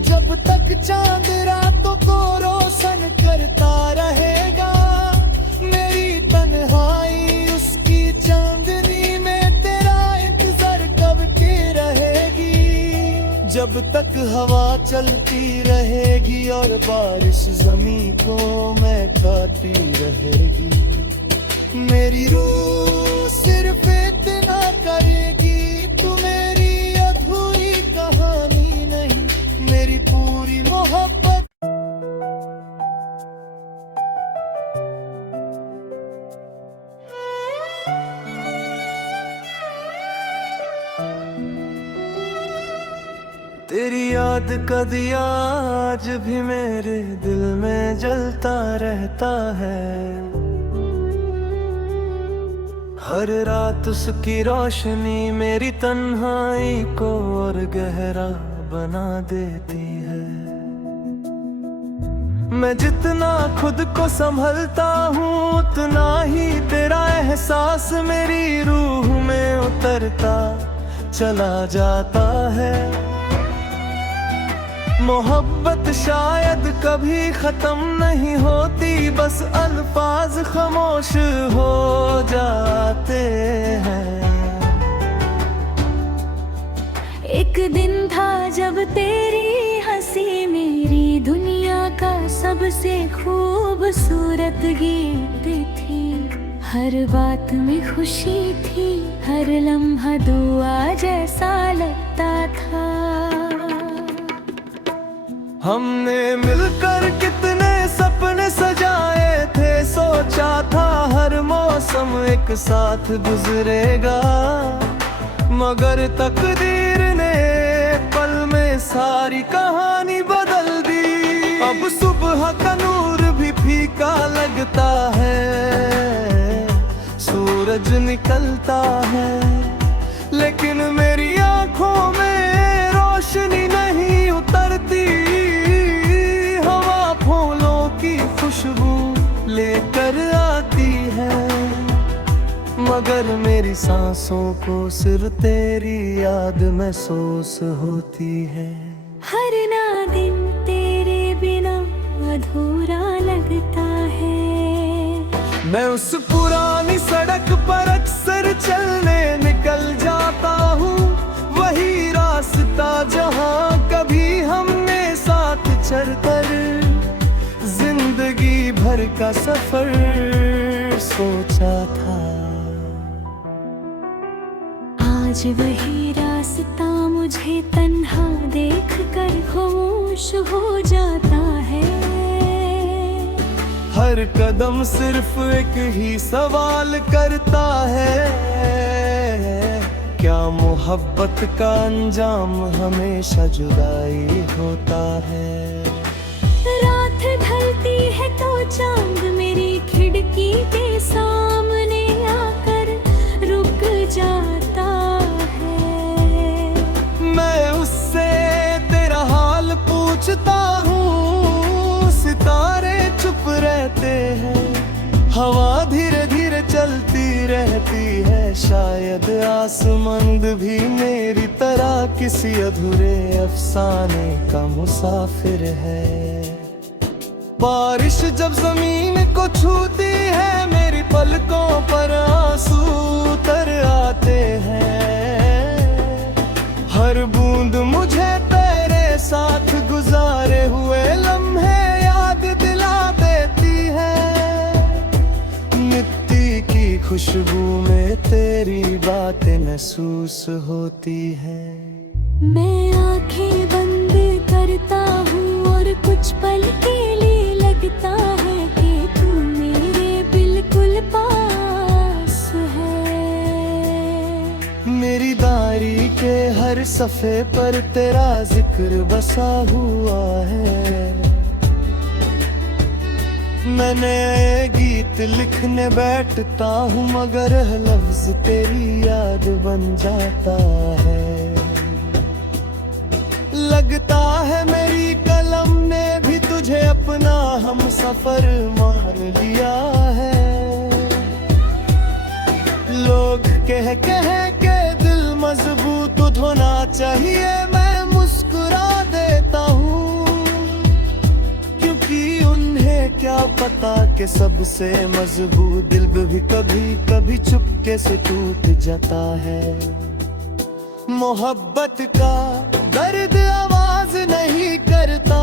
जब तक चांद रातों को रोशन करता रहेगा, मेरी तन्हाई उसकी चांदनी में तेरा इंतजार कब की रहेगी। जब तक हवा चलती रहेगी और बारिश जमीन को महकाती रहेगी, मेरी रूह सिर्फ इतना करेगी, तू मेरी अधूरी कहानी नहीं, मेरी पूरी मोहब्बत। तेरी याद का दिया आज भी मेरे दिल में जलता रहता है। हर रात उसकी रोशनी मेरी तन्हाई को और गहरा बना देती है। मैं जितना खुद को संभलता हूँ उतना ही तेरा एहसास मेरी रूह में उतरता चला जाता है। मोहब्बत शायद कभी खत्म नहीं होती, बस अल्फाज खामोश हो जाते हैं। एक दिन था जब तेरी हंसी मेरी दुनिया का सबसे खूबसूरत गीत थी। हर बात में खुशी थी, हर लम्हा दुआ जैसा लगता था। हमने मिलकर कितने सपने सजाए थे, सोचा था हर मौसम एक साथ गुजरेगा, मगर तकदीर ने पल में सारी कहानी बदल दी। अब सुबह का नूर भी फीका लगता है, सूरज निकलता है, लेकिन मेरी आंखों में रोशनी नहीं उतरती। हवा फूलों की खुशबू लेकर आती है, मगर मेरी सांसों को सिर्फ तेरी याद महसूस होती है। हर ना दिन तेरे बिना अधूरा लगता है। मैं उस पुरानी सड़क पर अक्सर चलने निकल जाता हूँ, वही रास्ता जहाँ कभी हमने साथ चलकर जिंदगी भर का सफर सोचा था। आज वही रास्ता मुझे तन्हा देख कर खामोश हो जाता है। हर कदम सिर्फ एक ही सवाल करता है, क्या मोहब्बत का अंजाम हमेशा जुदाई होता है। रात ढलती है तो चांद मेरी खिड़की के सामने आकर रुक जाता है। मैं उससे तेरा हाल पूछता हूँ, सितारे चुप रहते हैं, हवा धीरे धीरे चलती रहती है। शायद आसमंद भी मेरी तरह किसी अधूरे अफसाने का मुसाफिर है। बारिश जब जमीन को छूती है, मेरी पलकों पर आंसू उतर आते हैं। हर बूंद मुझे तेरे साथ गुजारे हुए लम्हे याद दिला देती है। मिट्टी की खुशबू में तेरी बातें महसूस होती है। मैं आंखें बंद करता हूँ और कुछ पल के लिए लगता है कि तू मेरे बिल्कुल पास है। मेरी डायरी के हर सफ़े पर तेरा जिक्र बसा हुआ है। मैं नए गीत लिखने बैठता हूँ, मगर लफ्ज तेरी याद बन जाता है। लगता है मेरी कलम ने भी तुझे अपना हम सफर मान लिया है। लोग कह के दिल मजबूत होना चाहिए, मैं मुस्कुरा देता हूँ, क्योंकि उन्हें क्या पता कि सबसे मजबूत दिल भी कभी कभी चुपके से टूट जाता है। मोहब्बत का दर्द आवाज नहीं करता,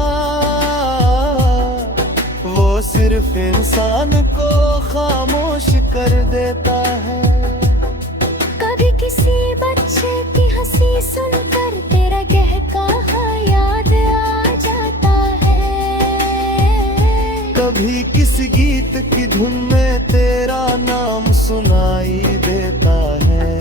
वो सिर्फ इंसान को खामोश कर देता है। कभी किसी बच्चे की हंसी सुनकर तेरा कहका याद आ जाता है। कभी किसी गीत की धुन में तेरा नाम सुनाई देता है।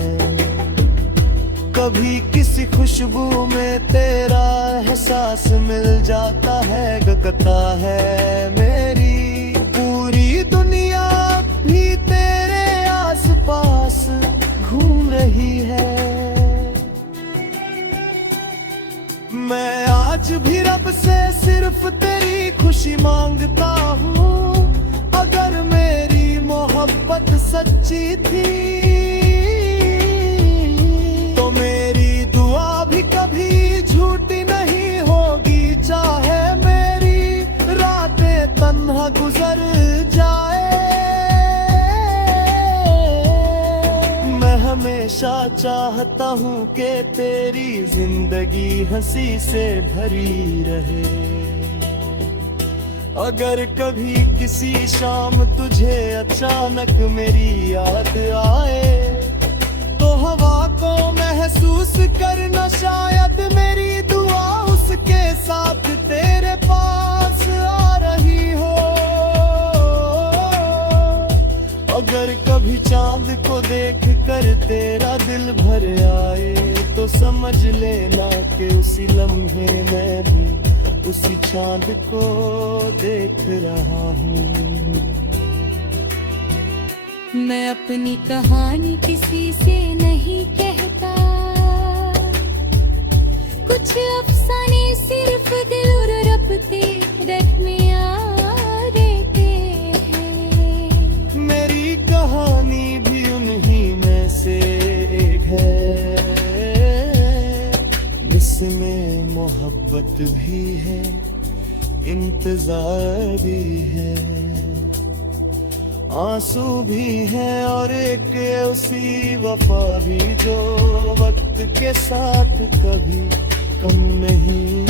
कभी किसी खुशबू में तेरा एहसास मिल जाता है। गगता है मेरी पूरी दुनिया भी तेरे आसपास खुशी मांगता हूँ। अगर मेरी मोहब्बत सच्ची थी तो मेरी दुआ भी कभी झूठी नहीं होगी। चाहे मेरी रातें तन्हा गुजर जाए, मैं हमेशा चाहता हूँ कि तेरी जिंदगी हंसी से भरी रहे। अगर कभी किसी शाम तुझे अचानक मेरी याद आए तो हवा को महसूस करना, शायद मेरी दुआ उसके साथ तेरे पास आ रही हो। अगर कभी चांद को देख कर तेरा दिल भर आए तो समझ लेना कि उसी लम्हे में भी उसी चांद को देख रहा हूँ। मैं अपनी कहानी किसी से नहीं कहता, कुछ अफसाने सिर्फ दिल और रब के दरमियान रहते हैं। मेरी कहानी भी उन्हीं में से एक है, जिसमें मोहब्बत भी है, इंतजार भी है, आंसू भी है और एक उसी वफा भी जो वक्त के साथ कभी कम नहीं।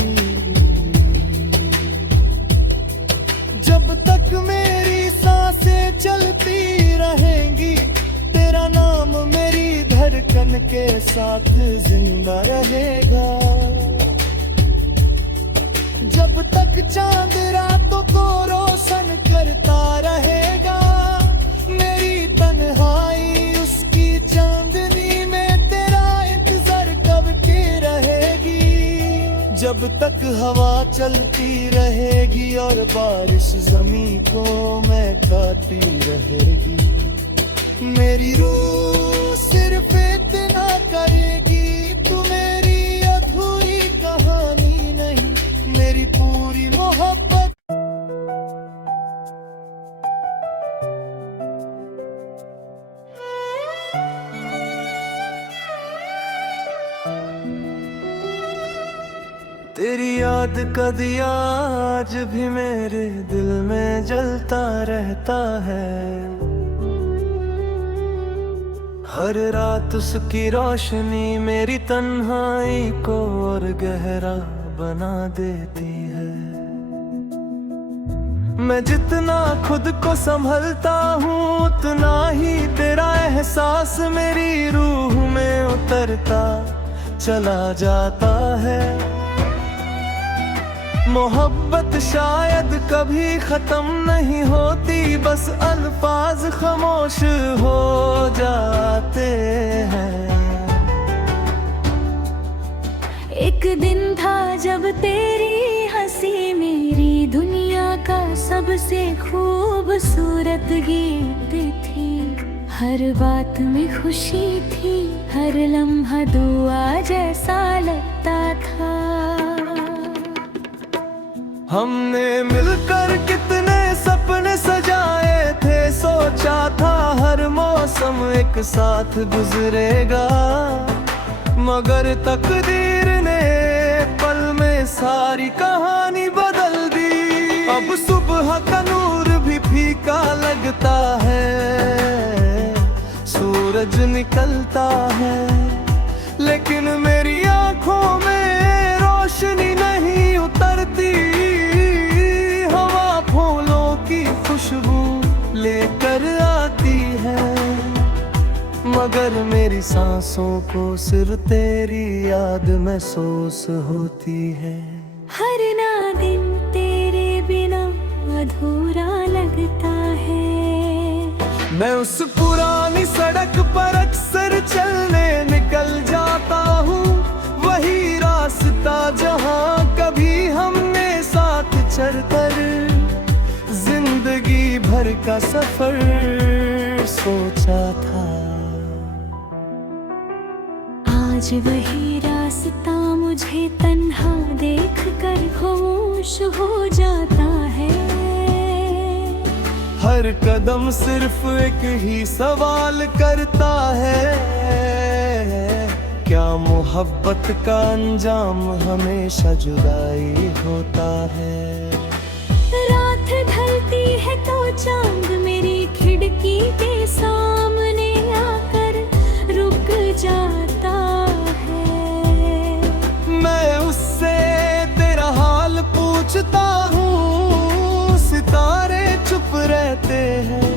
जब तक मेरी सांसें चलती रहेंगी तेरा नाम मेरी धड़कन के साथ जिंदा रहेगा। जब तक चांद रातों को रोशन करता रहेगा, मेरी तन्हाई उसकी चांदनी में तेरा इंतजार कब की रहेगी। जब तक हवा चलती रहेगी और बारिश जमीन को महकाती रहेगी, मेरी रूह सिर्फ इतना करेगी, तू मेरी अधूरी कहानी नहीं, मेरी पूरी मोहब्बत। तेरी याद का दिया आज भी मेरे दिल में जलता रहता है। हर रात उसकी रोशनी मेरी तन्हाई को और गहरा बना देती है। मैं जितना खुद को संभलता हूँ उतना ही तेरा एहसास मेरी रूह में उतरता चला जाता है। मोहब्बत शायद कभी खत्म नहीं होती, बस अल्फाज खामोश हो जाते हैं। एक दिन था जब तेरी हंसी मेरी दुनिया का सबसे खूबसूरत गीत थी। हर बात में खुशी थी, हर लम्हा दुआ जैसा लगता था। हमने मिलकर कितने सपने सजाए थे, सोचा था हर मौसम एक साथ गुजरेगा, मगर तकदीर ने पल में सारी कहानी बदल दी। अब सुबह का नूर भी फीका लगता है, सूरज निकलता है, लेकिन मेरी आंखों में रोशनी नहीं उतरती। हवा फूलों की खुशबू लेकर आती है, मगर मेरी सांसों को सिर्फ तेरी याद महसूस होती है। हर ना दिन तेरे बिना अधूरा लगता है। मैं उस पुरानी सड़क पर अक्सर चलने निकल जाता हूँ, वही रास्ता जहाँ कभी हमने साथ चलकर जिंदगी भर का सफर सोचा था। आज वही रास्ता मुझे तन्हा देख कर खामोश हो जाता है। हर कदम सिर्फ एक ही सवाल करता है, क्या मोहब्बत का अंजाम हमेशा जुदाई होता है। रात ढलती है तो चांद मेरी खिड़की के सामने आकर रुक जाता है। मैं उससे तेरा हाल पूछता हूँ, सितारे चुप रहते हैं,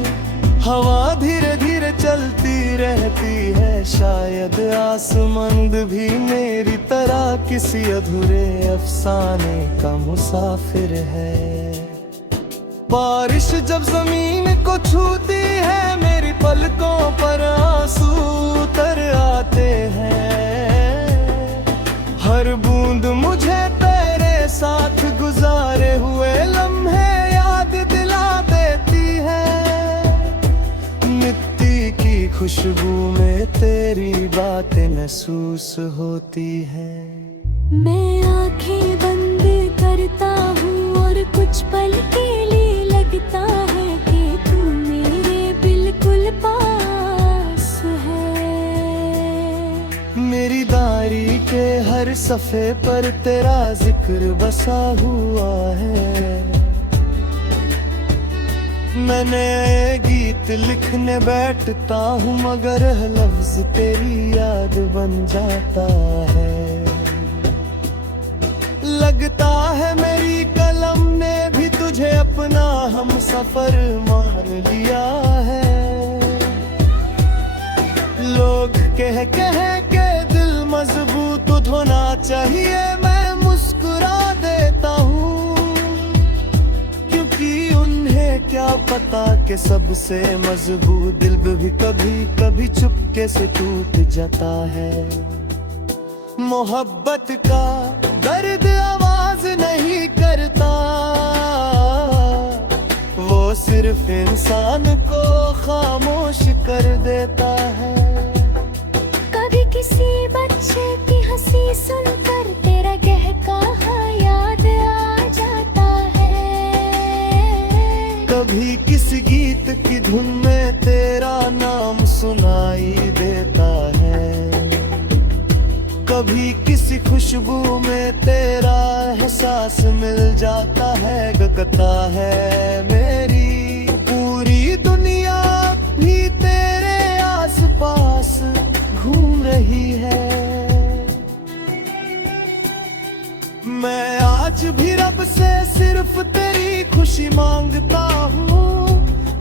हवा धीरे धीरे चलती रहती है। शायद आसमंद भी मेरी तरह किसी अधूरे अफसाने का मुसाफिर है। बारिश जब जमीन को छूती है, मेरी पलकों पर आंसू उतर आते हैं। हर बूंद मुझे तेरे साथ गुजारे हुए लम्हे याद दिला देती है। मिट्टी की खुशबू में तेरी बातें महसूस होती है। मैं आंखें बंद करता हूँ और कुछ पल के लिए लगता है कि तू मेरे बिल्कुल पास है। मेरी डायरी के हर सफ़े पर तेरा जिक्र बसा हुआ है। मैं नए गीत लिखने बैठता हूँ, मगर लफ्ज तेरी याद बन जाता है। लगता है मेरी कलम ने भी तुझे अपना हम सफर मान लिया है। लोग कह के दिल मजबूत होना चाहिए, मैं मुस्कुरा देता हूँ, क्योंकि उन्हें क्या पता कि सबसे मजबूत दिल भी कभी कभी चुपके से टूट जाता है। मोहब्बत का दर्द आवाज नहीं करता, वो सिर्फ इंसान को खामोश कर देता है। कभी किसी बच्चे की हंसी सुनकर तेरा कहका याद आ जाता है। कभी किसी गीत की धुन में तेरा नाम सुनाई देता है। कभी किसी खुशबू में तेरा एहसास मिल जाता है। गगता है मेरी पूरी दुनिया भी तेरे आसपास घूम रही है। मैं आज भी रब से सिर्फ तेरी खुशी मांगता हूँ।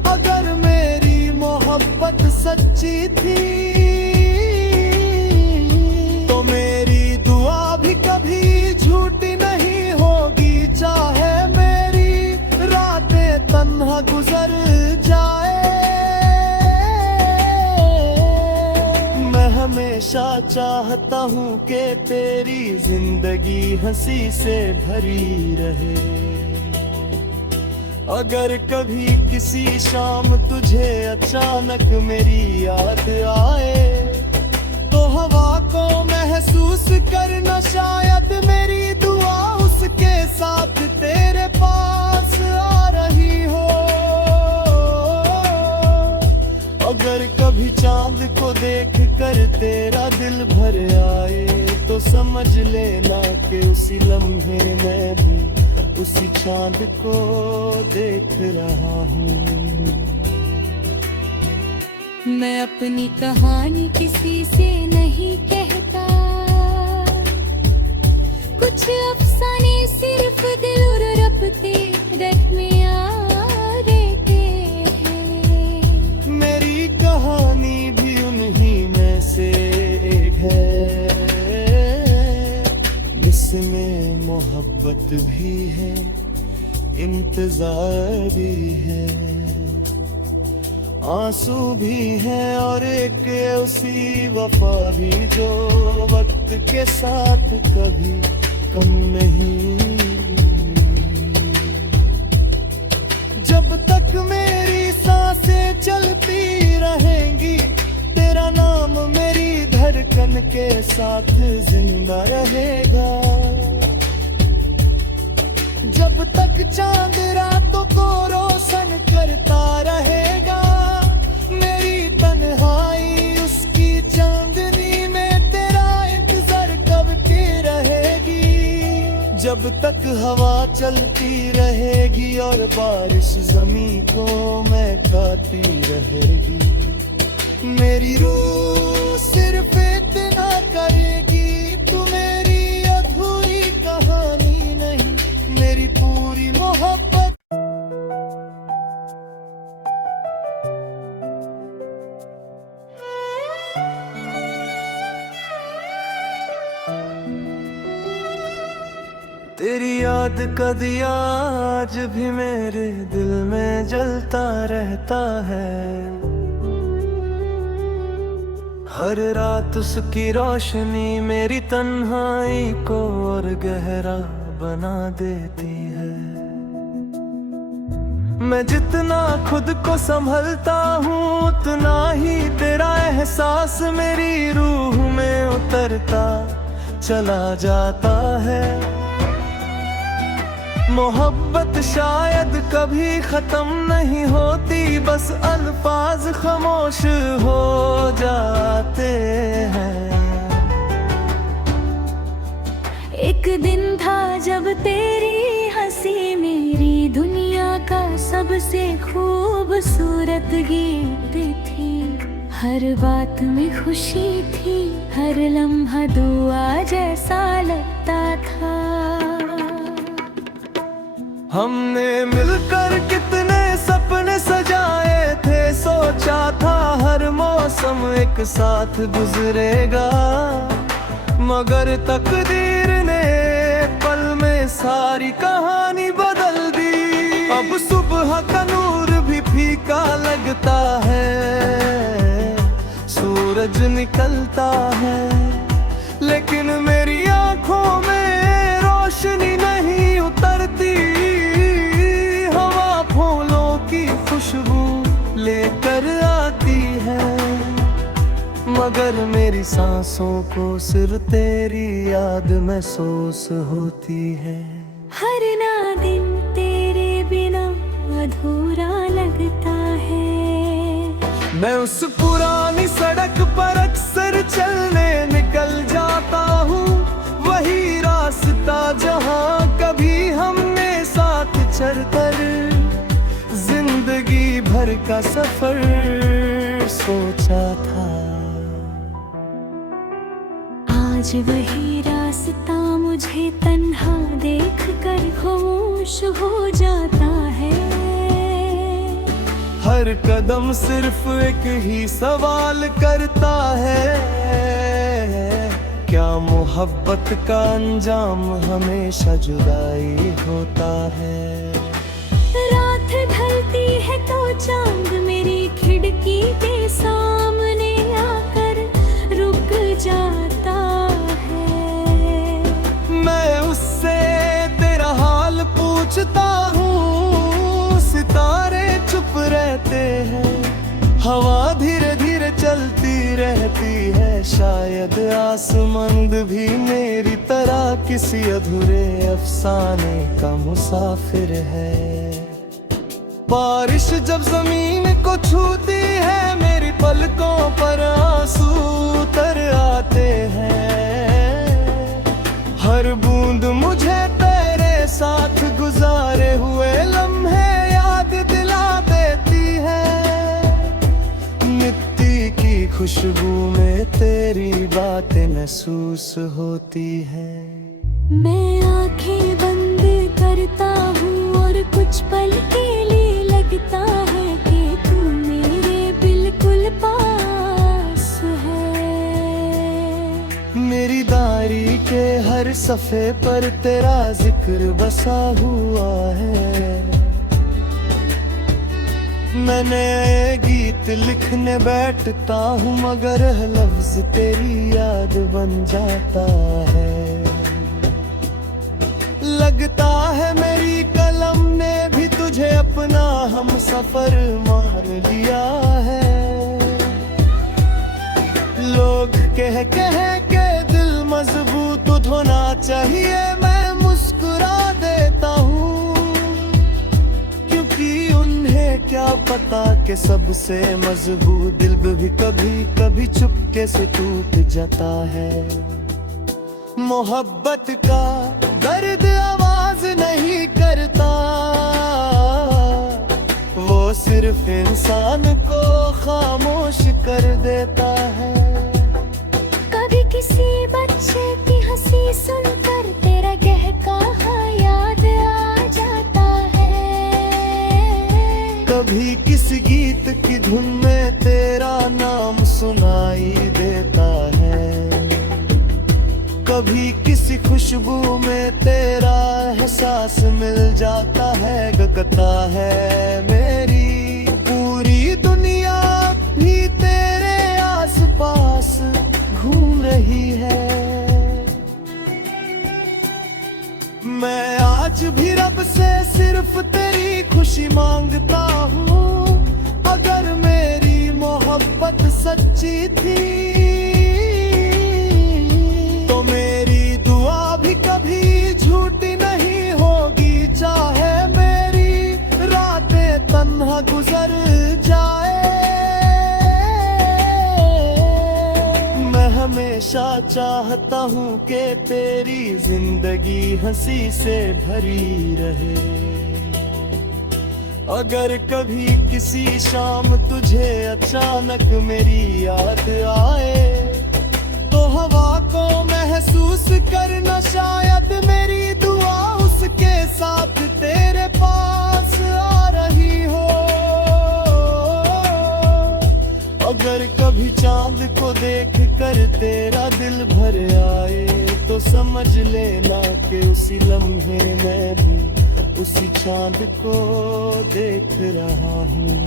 अगर मेरी मोहब्बत सच्ची थी तो मेरी दुआ भी कभी झूठी नहीं होगी। चाहे मेरी रातें तन्हा गुजर जाए, मैं हमेशा चाहता हूँ कि तेरी जिंदगी हंसी से भरी रहे। अगर कभी किसी शाम तुझे अचानक मेरी याद आए, तो हवा को महसूस करना, शायद मेरी दुआ उसके साथ तेरे पास आ रही हो। अगर कभी चांद को देख कर तेरा दिल भर आए, तो समझ लेना कि उसी लम्हे में भी उसी चांद को देख रहा हूँ। मैं अपनी कहानी किसी से नहीं कहता, कुछ अफसाने सिर्फ दिल और रब के रट में आ रहते हैं। मेरी कहानी भी उन्हीं में से एक है, जिसमें मोहब्बत भी है, इंतजार भी है, आंसू भी है और एक उसी वफा भी जो वक्त के साथ कभी कम नहीं। जब तक मेरी सांसें चलती रहेंगी, तेरा नाम मेरी धड़कन के साथ जिंदा रहेगा। जब तक चांद रातों को रोशन करता तक हवा चलती रहेगी और बारिश जमीन को महकाती रहेगी। मेरी रूह सिर्फ इतना करेगी, तू मेरी अधूरी कहानी नहीं, मेरी पूरी मोहब्बत। तेरी याद का दिया आज भी मेरे दिल में जलता रहता है। हर रात उसकी रोशनी मेरी तन्हाई को और गहरा बना देती है। मैं जितना खुद को संभलता हूँ उतना ही तेरा एहसास मेरी रूह में उतरता चला जाता है। मोहब्बत शायद कभी खत्म नहीं होती, बस अल्फाज खामोश हो जाते हैं। एक दिन था जब तेरी हंसी मेरी दुनिया का सबसे खूबसूरत गीत थी। हर बात में खुशी थी, हर लम्हा दुआ जैसा लगता था। हमने मिलकर कितने सपने सजाए थे, सोचा था हर मौसम एक साथ गुजरेगा, मगर तकदीर ने पल में सारी कहानी बदल दी। अब सुबह का नूर भी फीका लगता है, सूरज निकलता है, लेकिन मेरी आंखों में रोशनी नहीं उतरती। खुशबू लेकर आती है, मगर मेरी सांसों को सिर्फ तेरी याद महसूस होती है। हर ना दिन तेरे बिना अधूरा लगता है। मैं उस पुरानी सड़क पर अक्सर चलने निकल जाता हूँ, वही रास्ता जहाँ कभी हमने साथ चलकर जिंदगी भर का सफर सोचा था। आज वही रास्ता मुझे तन्हा देख कर खामोश हो जाता है। हर कदम सिर्फ एक ही सवाल करता है, क्या मोहब्बत का अंजाम हमेशा जुदाई होता है। रात ढलती है तो चांद मेरी खिड़की के सामने आकर रुक जाता है। मैं उससे तेरा हाल पूछता हूँ, सितारे चुप रहते हैं, हवा धीरे धीरे चलती रहती है। शायद आसमंद भी मेरी तरह किसी अधूरे अफसाने का मुसाफिर है। बारिश जब जमीन को छूती है, मेरी पलकों पर आंसू उतर आते हैं। हर बूंद मुझे तेरे साथ गुजारे हुए लम्हे याद दिला देती है। मिट्टी की खुशबू में तेरी बातें महसूस होती है। मैं आंखें बंद करता हूँ और कुछ पल के लिए लगता है कि तू मेरे बिल्कुल पास है। मेरी डायरी के हर सफ़े पर तेरा जिक्र बसा हुआ है। मैं नए गीत लिखने बैठता हूँ, मगर लफ्ज तेरी याद बन जाता है। लगता है मेरी कलम ने भी तुझे अपना हम सफर मान लिया है। लोग कह के दिल मजबूत होना चाहिए, मैं मुस्कुरा देता हूँ, क्योंकि उन्हें क्या पता कि सबसे मजबूत दिल भी कभी कभी चुपके से टूट जाता है। मोहब्बत का दर्द आवाज नहीं करता, वो सिर्फ इंसान को खामोश कर देता है। कभी किसी बच्चे की हंसी सुनकर तेरा कहका याद आ जाता है। कभी किसी गीत की धुन में तेरा नाम सुनाई देता है। कभी किसी खुशबू में तेरा एहसास मिल जाता है। गगता है मेरी पूरी दुनिया भी तेरे आसपास घूम रही है। मैं आज भी रब से सिर्फ तेरी खुशी मांगता हूँ। अगर मेरी मोहब्बत सच्ची थी तो मेरी दुआ भी कभी झूठी नहीं होगी। चाहे मेरी रातें तन्हा गुजर जाए, मैं हमेशा चाहता हूँ कि तेरी जिंदगी हंसी से भरी रहे। अगर कभी किसी शाम तुझे अचानक मेरी याद आए तो हवा को महसूस करना, शायद मेरी दुआ उसके साथ तेरे पास आ रही हो। अगर कभी चांद को देख कर तेरा दिल भर आए तो समझ लेना कि उसी लम्हे में भी उसी चांद को देख रहा हूँ।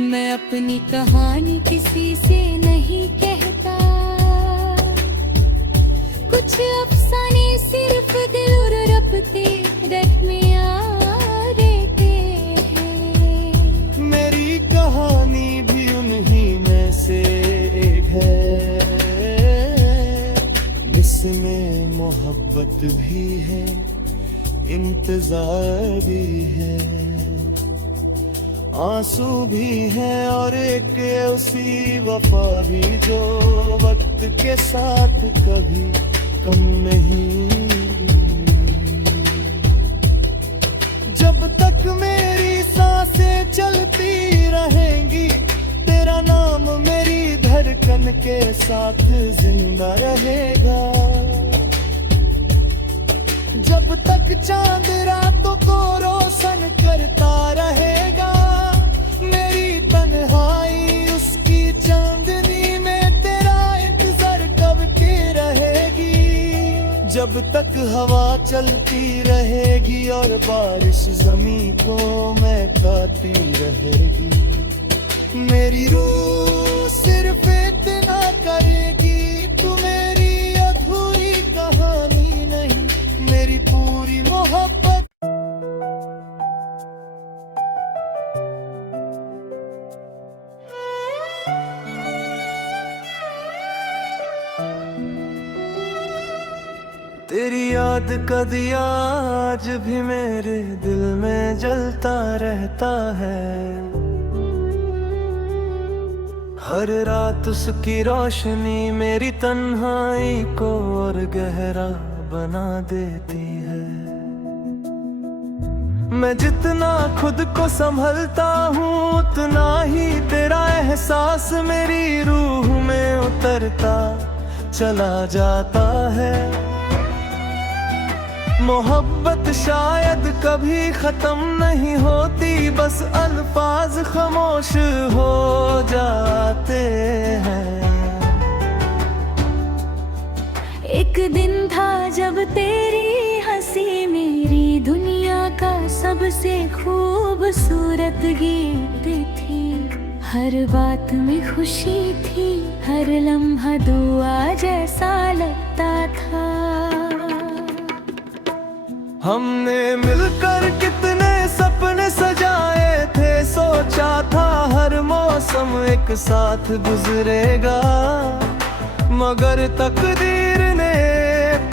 मैं अपनी कहानी किसी से नहीं कहता, कुछ अफसाने सिर्फ दिल और रब के दरमियान रहते हैं। मेरी कहानी भी उन्हीं में से एक है, जिसमें मोहब्बत भी है, इंतजार भी है, आंसू भी है और एक उसी वफा भी जो वक्त के साथ कभी कम नहीं। जब तक मेरी सांसें चलती रहेंगी तेरा नाम मेरी धड़कन के साथ जिंदा रहेगा। जब तक चांद रातों को रोशन करता रहेगा, मेरी तन्हाई उसकी चांदनी में तेरा इंतजार कब के रहेगी। जब तक हवा चलती रहेगी और बारिश जमीन को महकाती रहेगी, मेरी रूह सिर्फ इतना करेगी। तू मेरी अधूरी कहानी नहीं, मेरी पूरी मोहब्बत। तेरी याद का दिया आज भी मेरे दिल में जलता रहता है। हर रात उसकी रोशनी मेरी तन्हाई को और गहरा बना देती है। मैं जितना खुद को संभलता हूँ उतना ही तेरा एहसास मेरी रूह में उतरता चला जाता है। मोहब्बत शायद कभी खत्म नहीं होती, बस अल्फाज खामोश हो जाते हैं। एक दिन था जब तेरी हंसी मेरी दुनिया का सबसे खूबसूरत गीत थी। हर बात में खुशी थी, हर लम्हा दुआ जैसा लगता था। हमने मिलकर कितने सपने सजाए थे, सोचा था हर मौसम एक साथ गुजरेगा, मगर तकदीर ने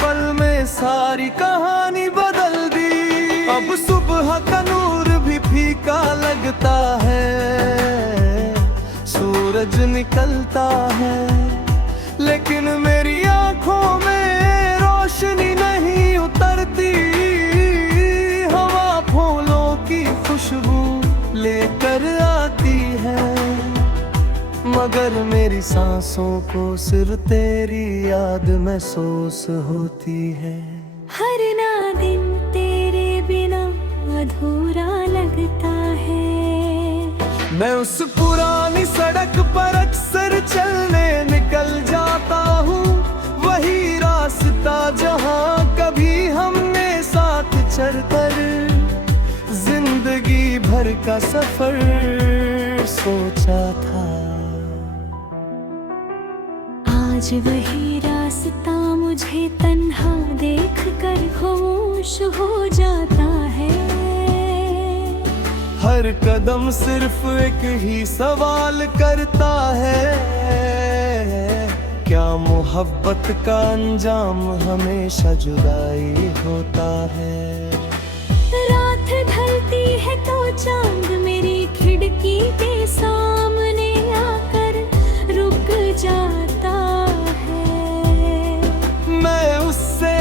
पल में सारी कहानी बदल दी। अब सुबह का नूर भी फीका लगता है, सूरज निकलता है लेकिन मेरी आंखों में रोशनी नहीं उतरती। हवा फूलों की खुशबू लेकर आती है, मगर मेरी सांसों को सिर्फ तेरी याद महसूस होती है। हर ना दिन तेरे बिना अधूरा लगता है। मैं उस पुरानी सड़क पर अक्सर चलने निकल जाता हूँ, वही रास्ता जहाँ कभी हमने साथ चलकर जिंदगी भर का सफर सोचा था। आज वही रास्ता मुझे तन्हा देख कर खामोश हो जाता है। हर कदम सिर्फ एक ही सवाल करता है, क्या मोहब्बत का अंजाम हमेशा जुदाई होता है। रात ढलती है तो चांद मेरी खिड़की के सामने आकर रुक जाता है। मैं उससे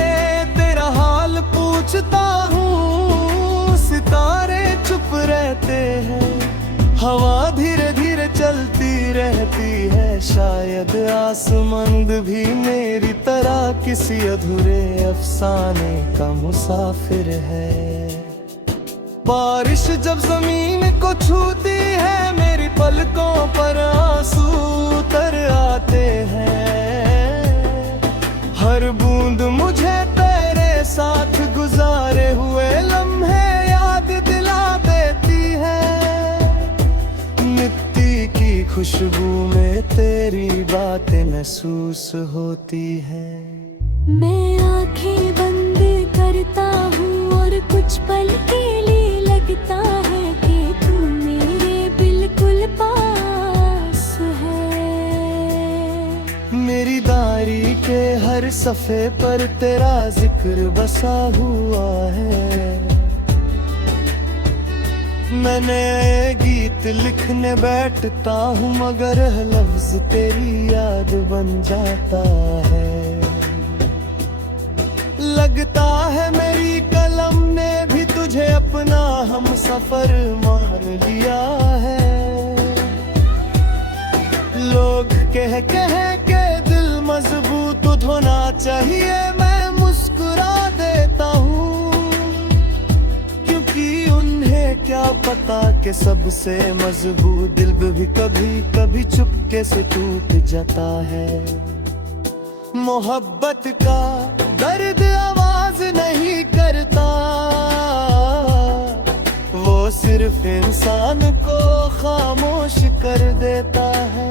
तेरा हाल पूछता हूँ, सितारे चुप रहते हैं, हवा धीरे धीरे चलती रहती है। शायद आसमंद भी मेरी तरह किसी अधूरे अफसाने का मुसाफिर है। बारिश जब जमीन को छूती है, मेरी पलकों पर आंसू उतर आते हैं। हर बूंद मुझे तेरे साथ गुजारे हुए लम्हे याद दिला देती है। मिट्टी की खुशबू में तेरी बातें महसूस होती है। मैं आंखें बंद करता हूँ और कुछ पल के लिए लगता है कि तू मेरे बिल्कुल पास है। मेरी डायरी के हर सफ़े पर तेरा जिक्र बसा हुआ है। मैं नए गीत लिखने बैठता हूँ, मगर लफ्ज तेरी याद बन जाता है। लगता है मेरी कलम ने भी तुझे अपना हम सफर मान लिया है। लोग कह के दिल मजबूत होना चाहिए, मैं मुस्कुरा देता हूँ, क्योंकि उन्हें क्या पता कि सबसे मजबूत दिल भी कभी कभी चुपके से टूट जाता है। मोहब्बत का दर्द आवाज नहीं करता, वो सिर्फ इंसान को खामोश कर देता है।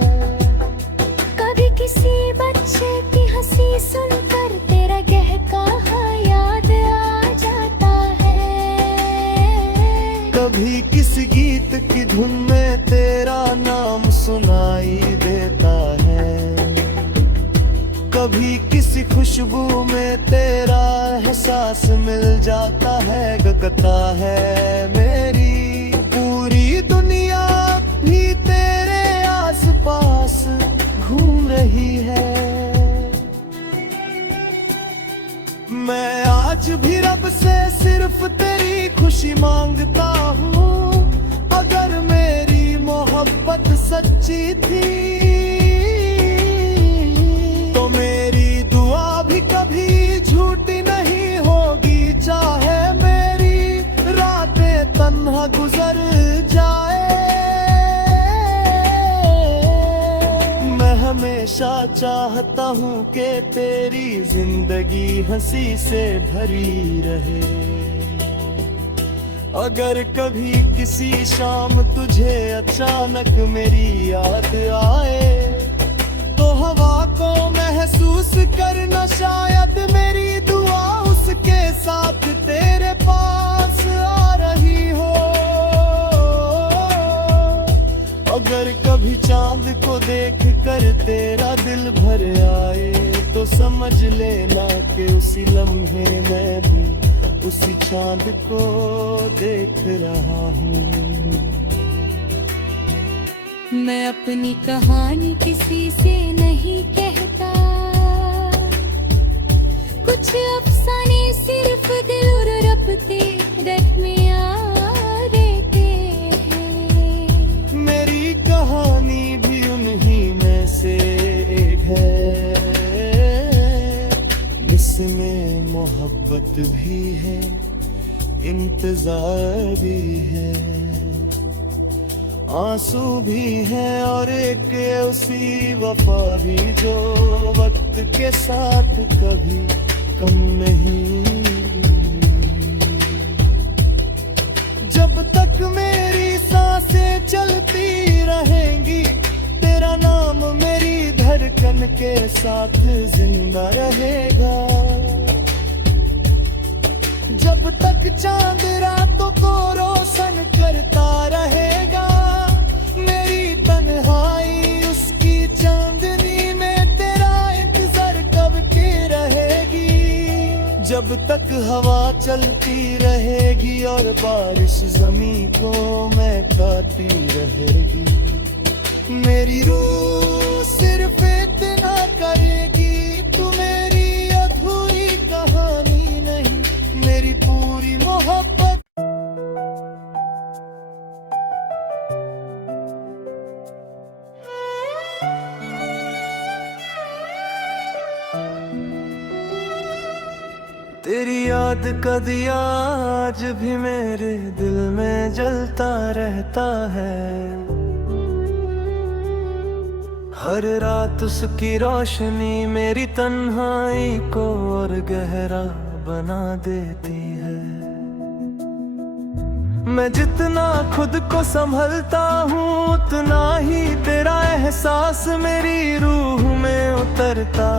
कभी किसी बच्चे की हंसी सुनकर तेरा कहका याद आ जाता है। कभी किसी गीत की धुन में तेरा नाम सुनाई देता है। कभी किसी खुशबू में तेरा एहसास मिल जाता है। गगता है मेरी पूरी दुनिया भी तेरे आसपास घूम रही है। मैं आज भी रब से सिर्फ तेरी खुशी मांगता हूँ। अगर मेरी मोहब्बत सच्ची थी तो मेरी दुआ भी कभी झूठी नहीं होगी। चाहे मेरी रातें तन्हा गुजर जाए, मैं हमेशा चाहता हूँ कि तेरी जिंदगी हंसी से भरी रहे। अगर कभी किसी शाम तुझे अचानक मेरी याद आए, तो हवा को महसूस करना, शायद मेरी दुआ उसके साथ तेरे पास आ रही हो। अगर कभी चांद को देख कर तेरा दिल भर आए, तो समझ लेना कि उसी लम्हे में भी उसी चांद को देख रहा हूँ। मैं अपनी कहानी किसी से नहीं कहता, कुछ अफसाने सिर्फ दिल और रब ते रट में आ रहते हैं। मेरी कहानी भी उन्हीं में से एक है, इसमें मोहब्बत भी है, इंतजार भी है, आंसू भी है और एक उसी वफा भी जो वक्त के साथ कभी कम नहीं। जब तक मेरी सांसें चलती रहेंगी, तेरा नाम मेरी धड़कन के साथ जिंदा रहेगा। जब तक चांद रातों को रोशन करता रहेगा, मेरी तन्हाई उसकी चांदनी में तेरा इंतजार कब की रहेगी। जब तक हवा चलती रहेगी और बारिश जमीन को महकाती रहेगी, मेरी रूह सिर्फ इतना करेगी, तू मेरी अधूरी कहानी नहीं, मेरी पूरी मोहब्बत। तेरी याद का दिया आज भी मेरे दिल में जलता रहता है, हर रात उसकी रोशनी मेरी तन्हाई को और गहरा बना देती है। मैं जितना खुद को संभलता हूँ, उतना ही तेरा एहसास मेरी रूह में उतरता